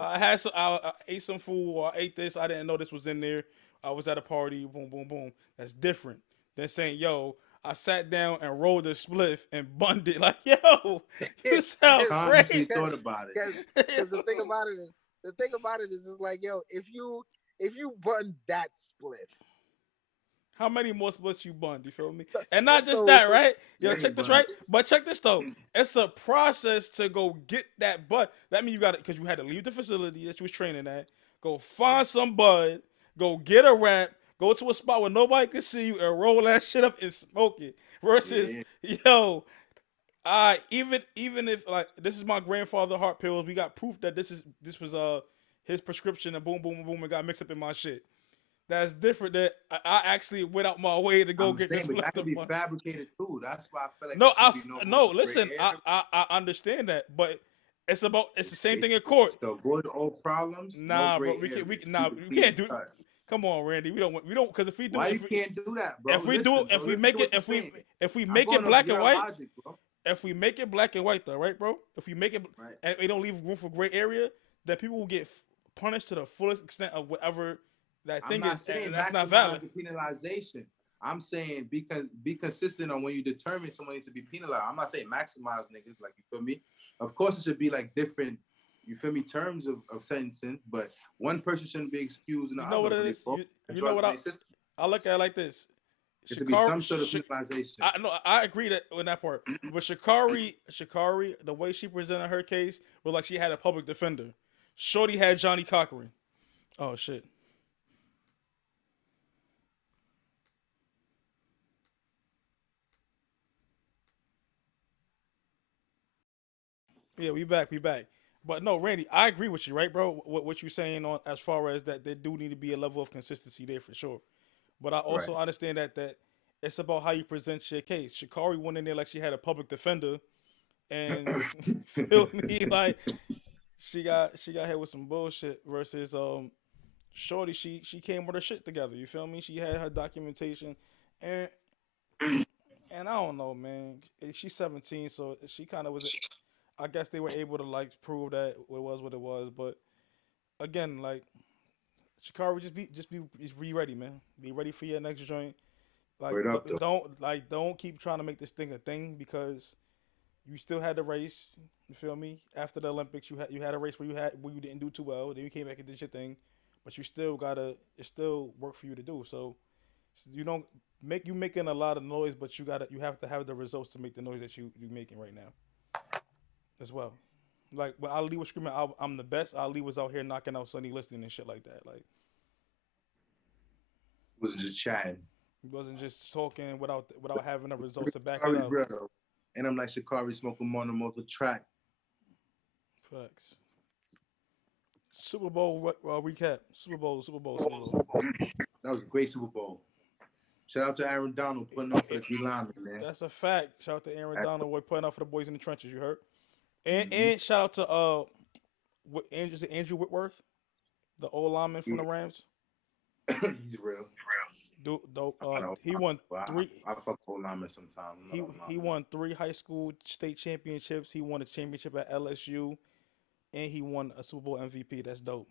I had some, I ate some food or I ate this. I didn't know this was in there. I was at a party. Boom, boom, boom. That's different than saying, yo, I sat down and rolled a spliff and bunned it. Like, yo, you sound Consciously crazy. thought about it. because the thing about it is it's like, yo, if you button that split, How many more splits you bunned? You feel me? so And not just so, that, so right? Yo, Many check this, buns. right? But check this though. It's a process to go get that bud. That means you got it because you had to leave the facility that you was training at, go find some bud, go get a wrap, go to a spot where nobody can see you, and roll that shit up and smoke it. Versus, Yeah. yo, I even if like this is my grandfather heart pills, we got proof that this was his prescription and boom boom boom and got mixed up in my shit. That's different. That I actually went out my way to go I'm get this saying, but split. that could be fabricated too. That's why I feel like No, there should be no rules no. of gray Listen, area. I understand that, but it's the same It's, thing in court. to avoid all problems, no Nah, bro, gray area. nah, Keep it we clean can't and do. cut. Come on, Randy. We don't because Why you can't do that, bro? Listen, bro. if we Listen to make it what you're saying. if we I'm make it going off black and your white, logic, bro. if we make it black and white though, right, bro? If we make it Right. and we don't leave room for gray area, that people will get punished to the fullest extent of whatever that I'm thing not is, saying and that's not maximize valid. the penalization. I'm saying be consistent on when you determine someone needs to be penalized. I'm not saying maximize niggas, like, you feel me? Of course, it should be like different, you feel me, terms of sentencing, but one person shouldn't be excused and the You know what other it when they is. both You know drugs what in their system. I look at it like this. There should be some sort of Shakari, penalization. I no, I agree that in that part. But Shakari, the way she presented her case was like she had a public defender. Shorty had Johnny Cochran. Oh shit. Yeah, we back, we back. But no, Randy, I agree with you, right, bro? What you saying on as far as that there do need to be a level of consistency there for sure. But I Right. also understand that it's about how you present your case. Shakari went in there like she had a public defender, and feel me, like she got hit with some bullshit versus Shorty, she came with her shit together. You feel me? She had her documentation, and and I don't know, man. She's 17, so she kind of was. I guess they were able to like prove that it was what it was. But again, like Shikari, just be ready, man. Be ready for your next joint. Like Word up, though. don't keep trying to make this thing a thing because you still had the race. You feel me? After the Olympics, you had a race where you didn't do too well. Then you came back and did your thing, but you still gotta it's still work for you to do. So you don't making a lot of noise, but you have to have the results to make the noise that you making right now as well. Like when Ali was screaming, I'm the best." Ali was out here knocking out Sonny Liston and shit like that. Like Was just chatting. he wasn't just talking without having the results to back it Sha'Carri, up. bro. And I'm like Sha'Carri smoking more and more the track. Facts. Super Bowl recap. Super Bowl. Super Bowl. Super Bowl. That was a great Super Bowl. Shout out to Aaron Donald putting on for the D lineman, man. That's a fact. Shout out to Aaron Donald, boy, putting out for the boys in the trenches. You heard? And Mm-hmm. and shout out to Andrew Whitworth, the old lineman from the Rams. He's real. He won three. I fuck old linemen sometimes. He won 3 high school state championships. He won a championship at LSU, and he won a Super Bowl MVP. That's dope.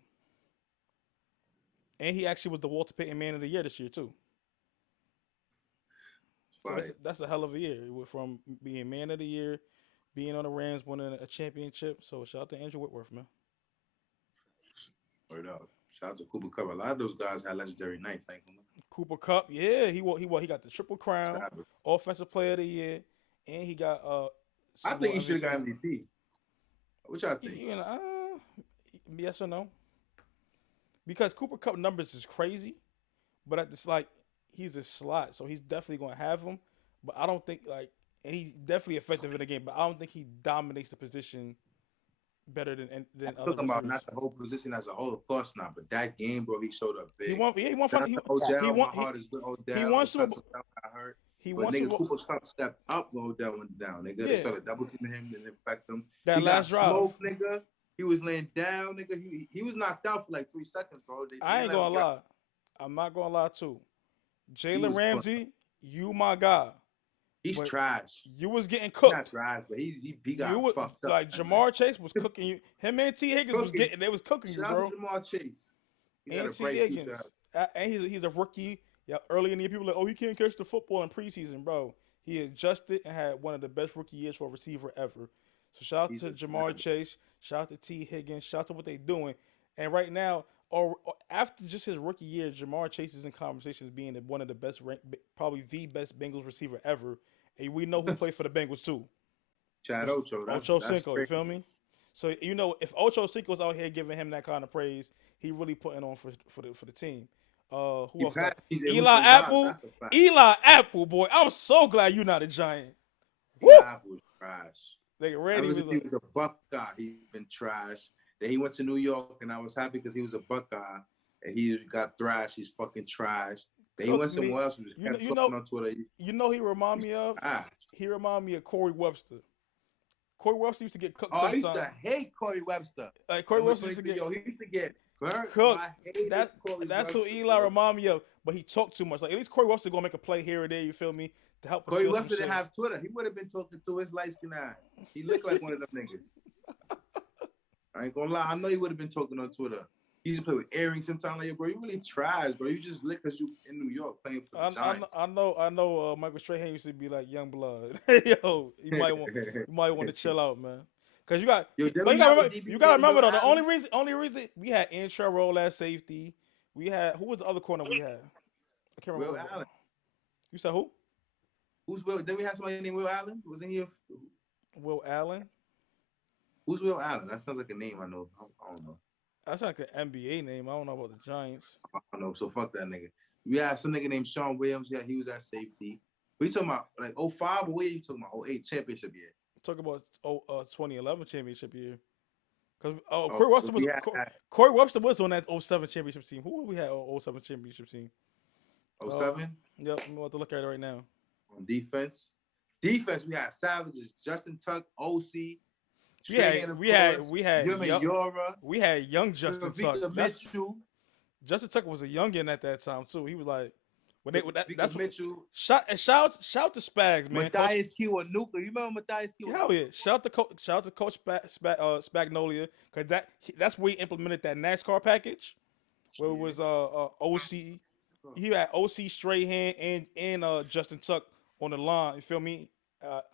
And he actually was the Walter Payton Man of the Year this year too. So that's a hell of a year. It went from being Man of the Year, being on the Rams, winning a championship. So shout out to Andrew Whitworth, man. Word up. Shout out to Cooper Cup. A lot of those guys had legendary nights. Cooper Cup, yeah, he got the Triple Crown, Offensive Player of the Year, and he got I think he should have got MVP. What y'all think? Yes or no? Because Cooper Cup numbers is crazy, but at this he's a slot, so he's definitely gonna have him. But I don't think and he's definitely effective in the game, but I don't think he dominates the position better than I'm other talking about receivers. not the whole position as a whole, of course not. But that game, bro, he showed up big. He won. He won. Shout out to Odell. He won. My heart is with Odell. He won Super Bowl. But nigga, Cooper Cup stepped up, Odell went down. Nigga, they started double teaming him and infect him. That he last got drive, smoked, nigga. He was laying down, nigga. He was knocked out for like 3 seconds, bro. I ain't gonna lie. I'm not gonna lie too. Jalen Ramsey, you my guy. He's trash. You was getting cooked. He's not trash, but he got fucked up. Like Jamar Chase was cooking you. Him and T Higgins was cooking you, bro. Shout out to Jamar Chase. And T Higgins. And he's a rookie. Yeah, early in the year, people were like, oh, he can't catch the football in preseason, bro. He adjusted and had one of the best rookie years for a receiver ever. So shout out to Jamar Chase. Shout out to T Higgins. Shout out to what they're doing. And right now, or after just his rookie year, Jamar Chase is in conversations being one of the best, probably the best Bengals receiver ever. And we know who played for the Bengals too. Chad Ocho. Ocho Cinco, you feel me? So if Ocho Cinco's out here giving him that kind of praise, he really putting on for the team. Who else? Eli Apple. Eli Apple, boy. I'm so glad you're not a Giant. Eli Apple was trash. He was a Buckeye. He's been trash. Then he went to New York, and I was happy because he was a Buckeye, and he got thrashed. He's fucking trash. Then he went somewhere else. On Twitter. He remind me of? He remind me of Corey Webster. Corey Webster used to get cooked sometimes. I used to hate Corey Webster. Corey Webster used to get... he used to get burnt. Cooked. That's who Eli remind me of. But he talked too much. Like, at least Corey Webster going to make a play here or there, you feel me? To help Corey Webster didn't have Twitter. He would have been talking to his light-skinned eye. He looked like one of them niggas. I ain't gonna lie. I know he would have been talking on Twitter. He used to play with earrings sometimes. Like, bro, you really trash, bro. You just lit because you in New York playing for the Giants. I know. Michael Strahan used to be like young blood. Yo, you might want to chill out, man. Cause you gotta remember though. The only reason we had Intra at safety. We had who was the other corner we had? I can't remember. Will Allen. You said who? Who's Will? Then we had somebody named Will Allen. Wasn't he? Will Allen. Who's Will Allen? That sounds like a name I know. I don't know. That's like an NBA name. I don't know about the Giants. I don't know. So fuck that nigga. We had some nigga named Sean Williams. Yeah, he was at safety. We talking about like 05 or what are you talking about? 08 championship year. Talk about 2011 championship year. Because Corey Webster was on that 07 championship team. Who we had on 07 championship team? 07? Yep, I'm about to look at it right now. On defense, we had Savages, Justin Tuck, OC. We had young Justin Tuck. Justin Tuck was a youngin at that time too. He was like that's Mitchell. Shout to Spags, man. Matthias Q or Nuka. You remember Matthias Q? Hell yeah! Shout out to Coach Spagnolia because that's where he implemented that NASCAR package, where it was OC. He had OC Strahan and Justin Tuck on the line. You feel me?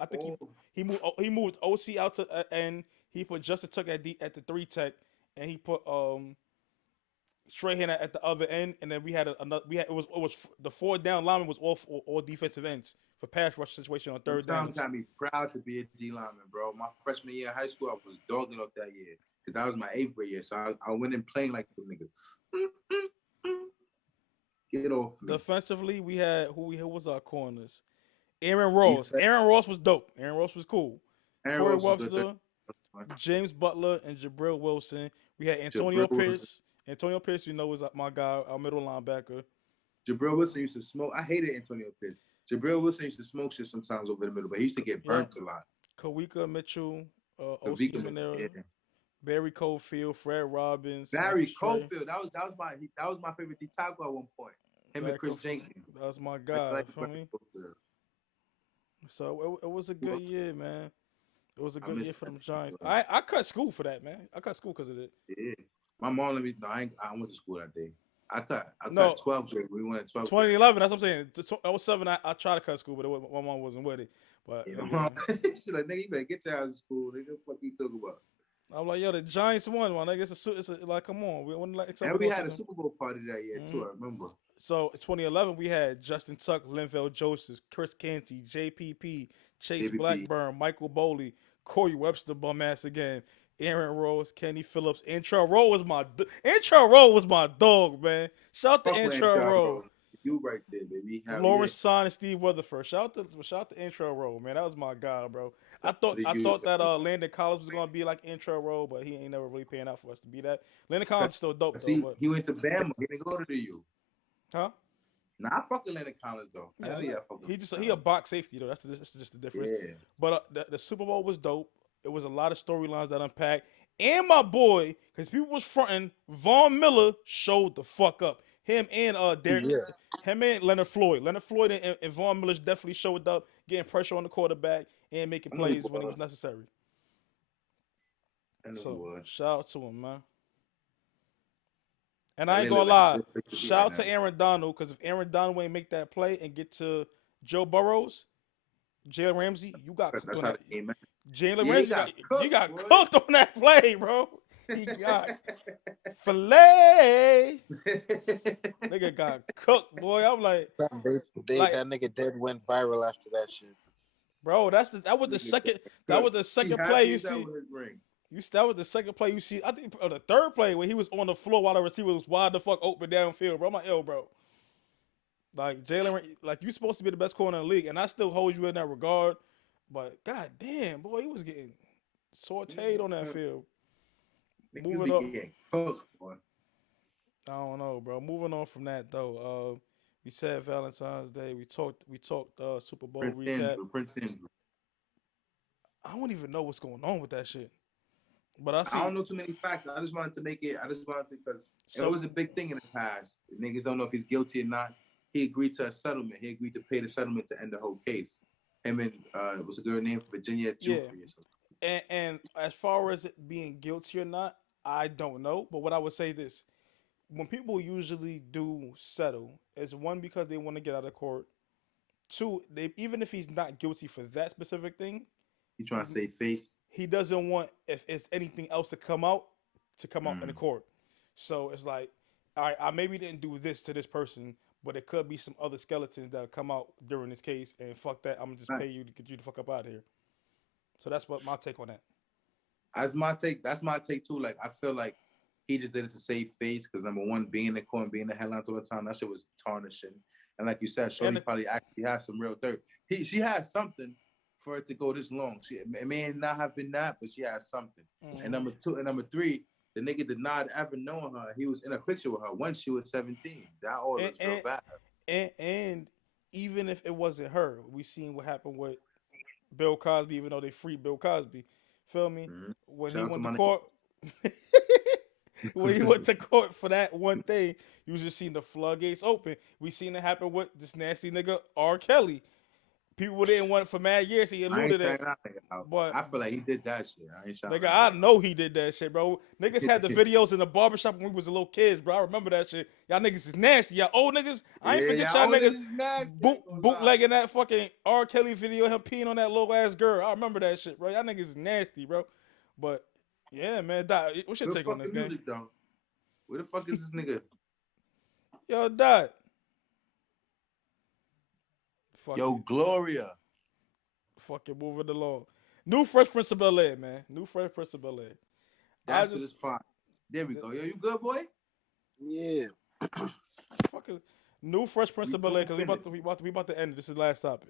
I think he moved OC out to and he put Justin Tuck at the 3 tech and he put straight hand at the other end, and then we had another. We had it was the 4 down lineman was all defensive ends for pass rush situation on third Sometimes downs. I'd be proud to be a D lineman, bro. My freshman year in high school, I was dogging up that year because that was my 8th grade year. So I went in playing like the nigga. Get off me. Defensively, we had who was our corners? Aaron Ross. Aaron Ross was dope. Aaron Ross was cool. Aaron Corey Ross was Webster, good. James Butler, and Jabril Wilson. We had Antonio Pierce. Antonio Pierce, was my guy, our middle linebacker. Jabril Wilson used to smoke. I hated Antonio Pierce. Jabril Wilson used to smoke shit sometimes over the middle, but he used to get burnt a lot. Kawika Mitchell, O.C. Manera, Barry Cofield, Fred Robbins. Barry Cofield. That was my favorite D tackle at one point. Him and Chris Jenkins. That was my guy. For me. So it was a good year, man. It was a good year for them Giants. I cut school for that, man. I cut school because of it. Yeah. My mom let me. No, I went to school that day. I cut 12th grade. We went at 12th. 2011. That's what I'm saying. 07. I tried to cut school, but my mom wasn't with it. But yeah, she's like, nigga, you better get your ass to school. Nigga, what the fuck you talking about? I'm like, yo, the Giants won, man. It's like, come on. We had a Super Bowl party that year too. I remember. So 2011, we had Justin Tuck, Linval Joseph, Chris Canty, JPP, Chase Blackburn, Michael Boley, Corey Webster, bum ass again, Aaron Rose, Kenny Phillips. Intro Rowe was my dog, man. Shout out to Intro Rowe. You right there, baby. Lawrence Son and Steve Weatherford. Shout out to Intro Rowe, man. That was my guy, bro. I thought that Landon Collins was gonna be like Intro Rowe, but he ain't never really paying out for us to be that. Landon Collins is still dope though. But he went to Bama. He didn't go to the U. Huh? Nah, I fuck with Landon Collins though. Yeah, I fuck with he a box safety though. That's just the difference. Yeah. But the Super Bowl was dope. It was a lot of storylines that unpacked. And my boy, because people was fronting, Von Miller showed the fuck up. Him and him and Leonard Floyd. Leonard Floyd and Von Miller definitely showed up, getting pressure on the quarterback and making plays when it was necessary. So shout out to him, man. And I ain't gonna lie, shout out to Aaron Donald, because if Aaron Donald ain't make that play and get to Joe Burrows, Jalen Ramsey, you got cooked on that. Jalen Ramsey, you got cooked on that play, bro. He got filet. Nigga got cooked, boy. I'm like, that nigga did went viral after that shit, bro. That was the second play you see. That was the second play you see. I think the third play where he was on the floor while the receiver was wide the fuck open downfield, bro. I'm like, yo, bro. Like Jalen, like you supposed to be the best corner in the league, and I still hold you in that regard. But god damn, boy, he was getting sauteed on that field. Moving up. I don't know, bro. Moving on from that though. We said Valentine's Day. We talked Super Bowl recap. Prince Andrew. I don't even know what's going on with that shit. But I don't know too many facts. I just wanted to because it was a big thing in the past. Niggas don't know if he's guilty or not. He agreed to a settlement. He agreed to pay the settlement to end the whole case. Him and it was a girl named Virginia Jeffrey or something. And as far as it being guilty or not, I don't know. But what I would say this: when people usually do settle, it's one, because they want to get out of court. Two, even if he's not guilty for that specific thing, he trying to save face. He doesn't want, if it's anything else to come out in the court. So it's like, all right, I maybe didn't do this to this person, but it could be some other skeletons that'll come out during this case, and fuck that, I'm gonna just pay you to get you the fuck up out of here. So that's what my take on that. That's my take too. Like, I feel like he just did it to save face, because number one, being in the court and being in the headlines all the time, that shit was tarnishing. And like you said, Shorty probably actually has some real dirt. She has something for it to go this long. It may not have been that, but she has something. Mm-hmm. And number three, the nigga did not ever know her. He was in a picture with her when she was 17. That all was real bad. And even if it wasn't her, we seen what happened with Bill Cosby, even though they freed Bill Cosby. Feel me? Mm-hmm. When he went to court, when he went to court for that one thing, you was just seeing the floodgates open. We seen it happen with this nasty nigga R. Kelly. People didn't want it for mad years. He alluded it. But I feel like he did that shit. I know he did that shit, bro. Niggas had the videos in the barbershop when we was little kids, bro. I remember that shit. Y'all niggas is nasty. Y'all old niggas. I ain't forget y'all niggas bootlegging that fucking R. Kelly video, him peeing on that little ass girl. I remember that shit, bro. Y'all niggas is nasty, bro. But yeah, man. What's your take on this game? Where the fuck is this nigga? Yo, Dot. Yo, Fucking, Gloria. fucking moving along. New Fresh Prince of Bel-Air, man. New Fresh Prince of Bel-Air. I That shit is just fine. There we go. Yo, you good, boy? Yeah. fucking new Fresh Prince We of Bel-Air soon because finished. we about to end. This is the last topic.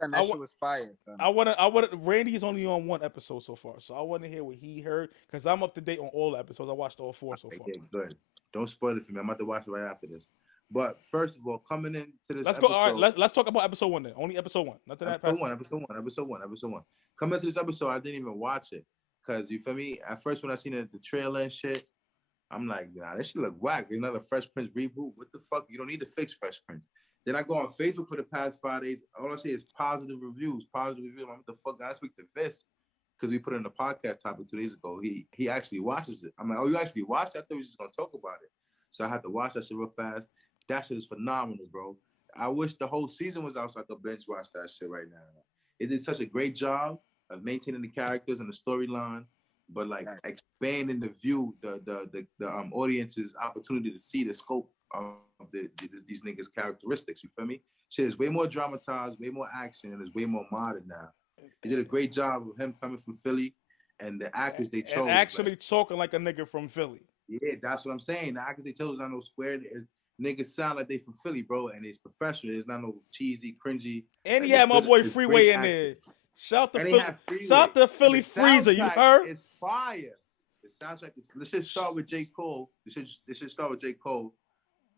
And I that wa- shit was fire, son. I wanted. Randy's only on one episode so far, so I want to hear what he heard because I'm up to date on all the episodes. I watched all 4 so far. Okay, good. Don't spoil it for me. I'm about to watch it right after this. But first of all, coming into this Let's go. episode, All right, let's talk about episode 1 then. Only episode 1. Nothing that past. episode one. Coming into this episode, I didn't even watch it because you feel me. At first, when I seen the trailer and shit, I'm like, nah, this shit look whack. There's another Fresh Prince reboot. What the fuck? You don't need to fix Fresh Prince. Then I go on Facebook for the past 5 days. All I see is positive reviews. I'm like, what the fuck? I speak to Fist because we put it in the podcast topic 2 days ago. He actually watches it. I'm like, oh, you actually watched it? I thought we were just gonna talk about it. So I had to watch that shit real fast. That shit is phenomenal, bro. I wish the whole season was out so I could binge watch that shit right now. It did such a great job of maintaining the characters and the storyline, but like expanding the view, the audience's opportunity to see the scope of these niggas' characteristics. You feel me? Shit is way more dramatized, way more action, and it's way more modern now. They did a great job of him coming from Philly, and the actors they chose. And actually talking like a nigga from Philly. Yeah, that's what I'm saying. The actors they chose is not no square. Niggas sound like they from Philly, bro, and it's professional. It's not no cheesy, cringy. And he like had my boy it's Freeway great in there. acting. Shout to And he Philly. had Freeway. Shout to Philly And the Freezer. You soundtrack heard? It's fire. The soundtrack is. This should start with J. Cole. This should start with J. Cole,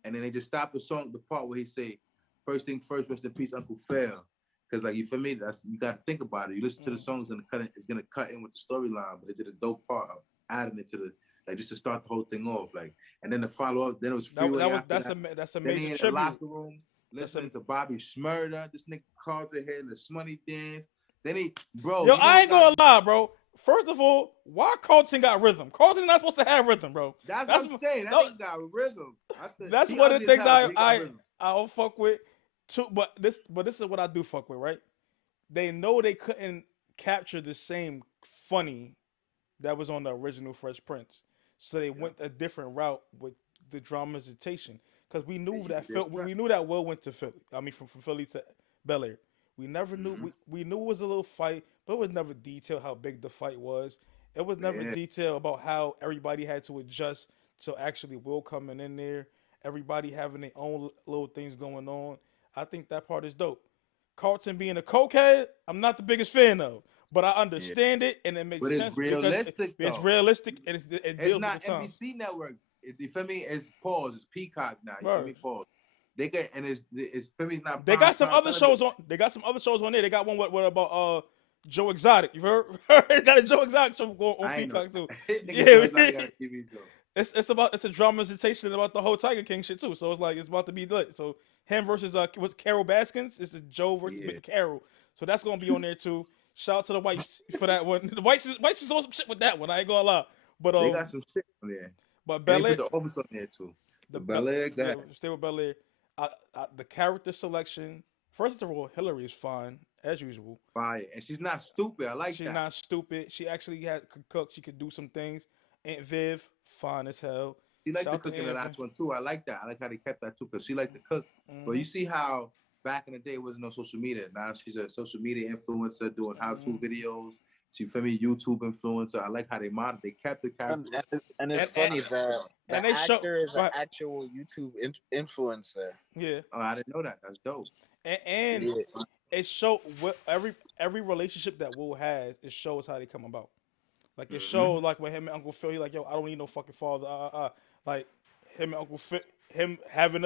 and then they just stop the song, the part where he say, "First thing first, rest in peace, Uncle Phil." Because like you feel me, that's you got to think about it. You listen to the songs and it's gonna cut in with the storyline, but they did a dope part of adding it to the like just to start the whole thing off, like, and then the follow up. Then it was Freeway. That's a then major he in the tribute. locker room listening to Bobby Shmurda. This nigga calls it here in the Smoney dance. Then he, bro. Yo, I ain't gonna lie, bro. First of all, why Carlton got rhythm? Carlton's not supposed to have rhythm, bro. That's what I'm saying. That nigga got rhythm. That's one of the things I don't fuck with. Too, but this is what I do fuck with, right? They know they couldn't capture the same funny that was on the original Fresh Prince, so they went a different route with the dramatization. Because we knew that Will went to Philly. I mean, from Philly to Bel Air. We never knew. We knew it was a little fight, but it was never detailed how big the fight was. It was never detailed about how everybody had to adjust to actually Will coming in there. Everybody having their own little things going on. I think that part is dope. Carlton being a cokehead, I'm not the biggest fan of, but I understand it and it makes sense. It's realistic. It's realistic and it it's deals not with the time. NBC network. You feel me? It's pause. It's Peacock now. You Right. feel me? Pause. They got and it's for me. Not. They got some other shows on. They got some other shows on there. They got one what about Joe Exotic? You heard? They got a Joe Exotic show on Peacock too. It's a dramatization about the whole Tiger King shit too. So it's like it's about to be lit. So him versus what's Carol Baskins? It's a Joe versus Carol. So that's gonna be on there too. Shout out to the whites for that one. The whites was on some shit with that one. I ain't gonna lie. But they got some shit on there. But Bel Air, the office on there too. The Bel Air, stay with Bel Air. The character selection. First of all, Hillary is fine as usual. Fire, and she's not stupid. I like she's that. She's not stupid. She actually could cook. She could do some things. Aunt Viv, fine as hell. She liked to cook in the last one too. I like that. I like how they kept that too because she liked to cook. But you see how back in the day it wasn't no social media. Now she's a social media influencer doing how-to videos. She feel me, YouTube influencer. I like how they modeled. They kept the character. And it's funny that the actor is an actual YouTube influencer. Yeah. Oh, I didn't know that. That's dope. And it shows every relationship that Will has. It shows how they come about. Like it shows like when him and Uncle Phil, he like, yo, I don't need no fucking father. Like him and Uncle Phil, him having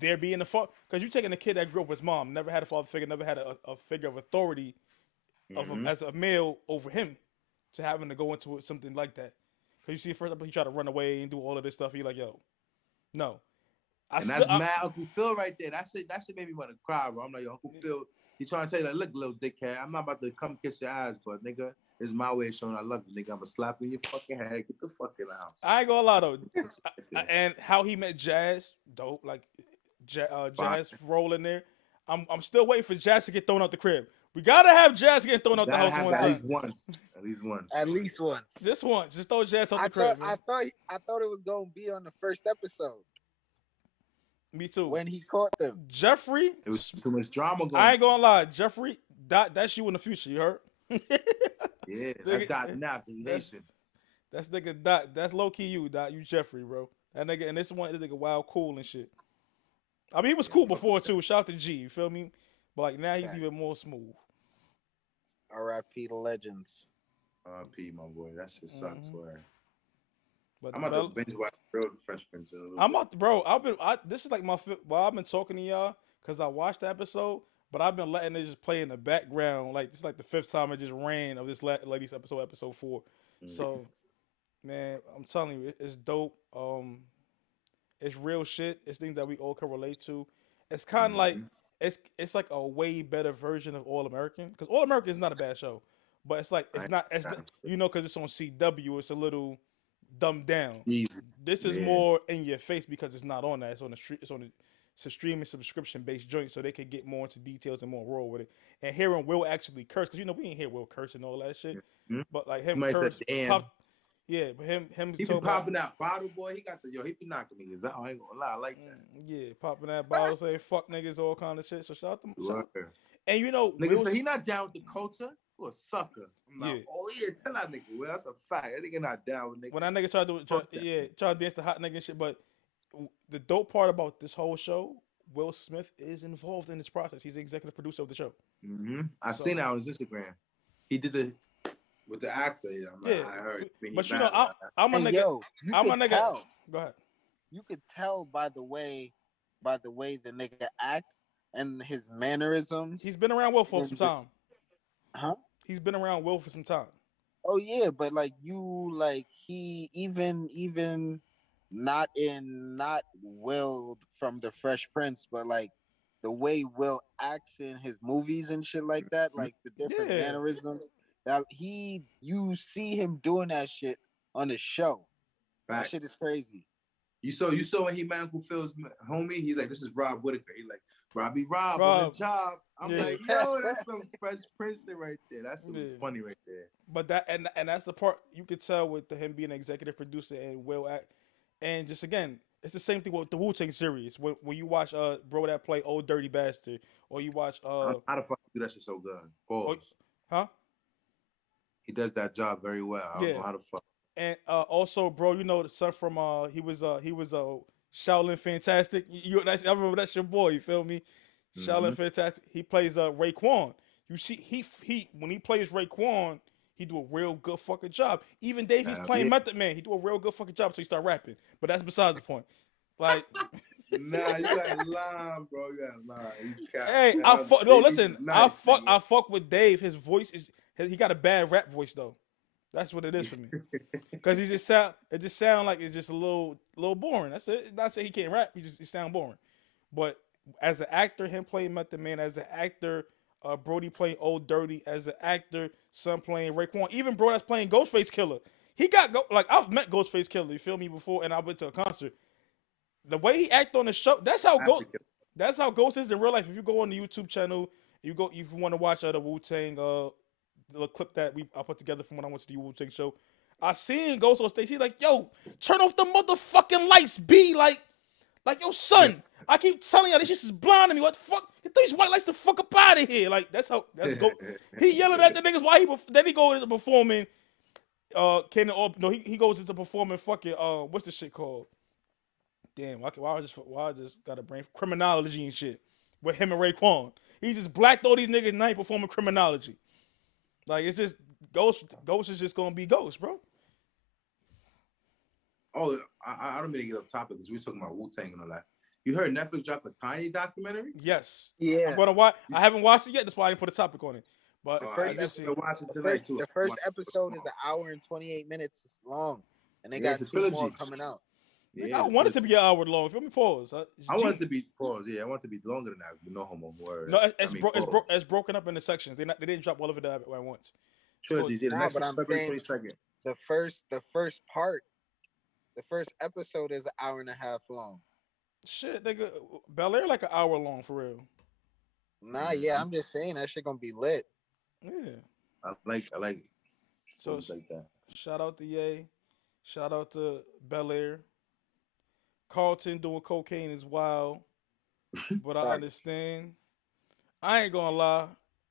there being a father. Because you taking a kid that grew up with his mom, never had a father figure, never had a figure of authority as a male over him, to having to go into something like that. Because you see, first he tried to run away and do all of this stuff. He like, yo, no. That's mad Uncle Phil right there. That shit made me want to cry, bro. I'm like, yo, Uncle Phil, he trying to tell you, like, look, little dickhead, I'm not about to come kiss your ass, but nigga, it's my way of showing I love you, nigga. I'm gonna slap you in your fucking head. Get the fuck in the house. I ain't gonna lie though. And how he met Jazz, dope. Like Jazz role in there. I'm still waiting for Jazz to get thrown out the crib. We gotta have Jazz getting thrown out the Gotta house have one at time. least once. At least once. At least once. Just once. Just throw Jazz out I the crib, thought man. I thought it was gonna be on the first episode Me too. when he caught them. Jeffrey, It was too much drama going. I ain't gonna lie, Jeffrey, that's you in the future. You heard? Yeah, that's Dot Nap. That's nigga Dot. That's low key you, Dot. You Jeffrey, bro. That nigga, and this nigga wild cool and shit. I mean, he was cool before too. Shout out to G. You feel me? But like now he's even more smooth. R.I.P. the legends. R.I.P. my boy. That shit sucks. But I'm about to binge watch real Fresh Prince. I'm out, bro. This is like my. Well, I've been talking to y'all because I watched the episode, but I've been letting it just play in the background. Like it's like the 5th time it just ran of this latest episode 4. So, man, I'm telling you, it's dope. It's real shit. It's things that we all can relate to. It's kind of like it's like a way better version of All American because All American is not a bad show, but it's like it's not because it's on CW. It's a little dumbed down. This is more in your face because it's not on that. It's on the street. It's a streaming subscription based joint, so they can get more into details and more raw with it. And hearing Will actually curse because we ain't hear Will curse and all that shit, but like him curse. But him. He be popping that bottle, boy. He be knocking niggas out. I ain't gonna lie, I like that. Yeah, popping that bottle, saying fuck niggas, all kind of shit. So shout out to him. And you know, nigga say he not down with the culture. You a sucker. I'm like, oh yeah, tell that nigga. Well, that's a fact. That nigga not down with nigga. When that nigga try to dance the hot nigga and shit. But the dope part about this whole show, Will Smith is involved in this process. He's the executive producer of the show. I seen that on his Instagram. He did the with the actor. I heard. But you know, I'm a nigga. I'm a nigga. Tell. Go ahead. You could tell by the way the nigga acts and his mannerisms. He's been around Will for some time. Huh? He's been around Will for some time. Oh yeah, but he even not Will from the Fresh Prince, but like the way Will acts in his movies and shit like that, like the different mannerisms. That you see him doing that shit on the show. That shit is crazy. You saw when he met Uncle Phil's homie. He's like, this is Rob Whitaker. He's like, Rob, on the job. I'm like, yo, that's some Fresh Prince right there. That's funny right there. But that and that's the part you could tell with him being an executive producer and Will act. And just again, it's the same thing with the Wu-Tang series. When you watch bro that play Old Dirty Bastard, or you watch how the fuck do that shit so good? Pause. Huh? He does that job very well. I don't know how the fuck. And also, bro, you know the son from he was Shaolin Fantastic. I remember that's your boy. You feel me? Shaolin Fantastic. He plays Raekwon. You see, he when he plays Raekwon, he do a real good fucking job. Even Dave, he's playing Method Man. He do a real good fucking job until he start rapping. But that's besides the point. Like, nah, you got line, bro. You got line. Hey, I fuck with Dave. His voice he got a bad rap voice though. That's what it is for me. Because it just sound like it's just a little boring. That's it. Not saying he can't rap. He sound boring. But as an actor, him playing Method Man, as an actor, Brody playing Old Dirty, as an actor, son playing Raekwon, even bro that's playing Ghostface Killer. He got I've met Ghostface Killer. You feel me before, and I went to a concert. The way he act on the show, that's how Ghost is in real life. If you go on the YouTube channel, if you want to watch the Wu-Tang the clip that I put together from when I went to the Wu-Tang show, I seen Ghost on stage. He's like, yo, turn off the motherfucking lights, B. Like yo, son, I keep telling y'all this shit is blinding me. What the fuck? Get these white lights the fuck up out of here. Like, that's Ghost. He yelling at the niggas while then he goes into performing, he goes into performing fucking, what's the shit called? Damn, why I just got a brain? Criminology and shit. With him and Raekwon. He just blacked all these niggas and he performing Criminology. Like, it's just Ghost is just gonna be Ghost, bro. Oh, I don't mean to get off topic because we were talking about Wu-Tang and all that. You heard Netflix dropped the Kanye documentary? Yes. Yeah. I'm gonna watch. I haven't watched it yet. That's why I didn't put a topic on it. But the first episode is an hour and 28 minutes long, and they got 2 more coming out. Yeah, I want it to be an hour long. Feel me? Pause. I want it to be pause. Yeah, I want it to be longer than that. No homo. Word. No, it's broken up into sections. They didn't drop all of it at once. Trilogies. But I'm saying the first episode is an hour and a half long. Shit, nigga, Bel Air like an hour long for real. Nah, yeah, I'm just saying that shit gonna be lit. Yeah. I like So stories like that. shout out to Ye. Shout out to Bel Air. Carlton doing cocaine is wild, but I Facts. understand. I ain't gonna lie.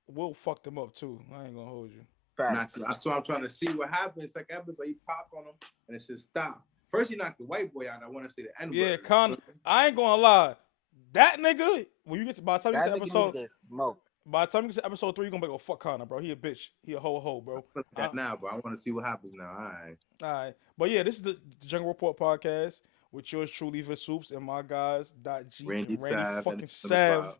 Will fucked him up too. I ain't gonna hold you. Facts. So I'm trying to see what happens. Like episode, he pop on him and it says stop. First, he knocked the white boy out. I want to say the N Yeah, word. I ain't gonna lie. That nigga, when you get to by the time you get That to nigga need to episode, get smoked. by the time you get to episode 3, you're gonna be like, oh fuck Connor, bro. He a bitch. He a hoe, bro. Look at that now, but I want to see what happens now. All right. All right. But yeah, this is the Jungle Report podcast with yours truly, Vince Soups, and my guys, G Randy and Randy Sav and fucking number Sav. 5.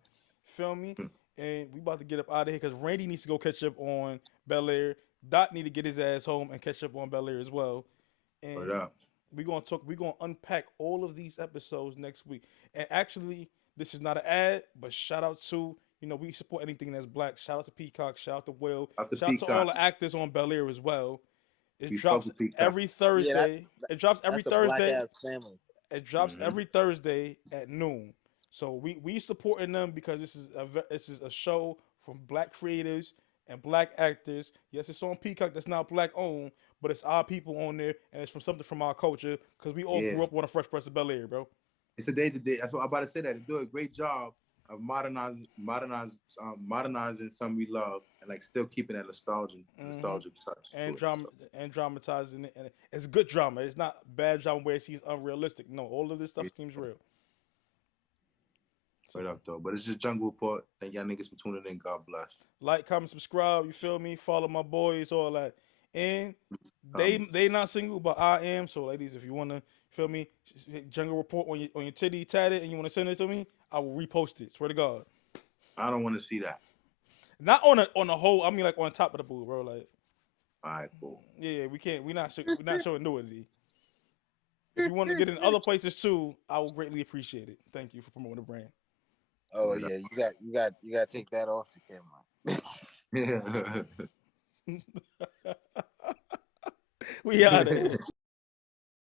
Feel me? And we about to get up out of here because Randy needs to go catch up on Bel Air. Dot need to get his ass home and catch up on Bel Air as well. What And up? we're gonna unpack all of these episodes next week. And actually, this is not an ad, but shout out to, we support anything that's black. Shout out to Peacock, shout out to Will, After shout out to all Peacock, the actors on Bel Air as well. It we fuck drops with Peacock. every Yeah, Thursday. It drops every that's a black Thursday. ass family. It drops every Thursday at noon. So we supporting them because this is a show from black creatives and black actors. Yes, it's on Peacock that's not black owned, but it's our people on there and it's from something from our culture because we all Yeah. grew up on a Fresh Prince of Bel Air, bro. It's a day to day. That's what I'm about to say. That they do a great job of modernizing something we love and like still keeping that nostalgic touch. And to it. drama and dramatizing it, and it's good drama. It's not bad drama where it seems unrealistic. No, all of this stuff seems real. Right up though, but it's just Jungle Report. Thank y'all niggas for tuning in. God bless. Like, comment, subscribe. You feel me? Follow my boys, all that. And they not single, but I am. So, ladies, if you wanna feel me, Jungle Report on your titty tatted, and you wanna send it to me, I will repost it. Swear to God. I don't want to see that. Not on the whole. I mean, like on top of the boob, bro. Like, All right, cool. yeah, we can't. We're not showing nudity. If you want to get in other places too, I will greatly appreciate it. Thank you for promoting the brand. Oh yeah, you got to take that off the camera. Yeah. We out of here.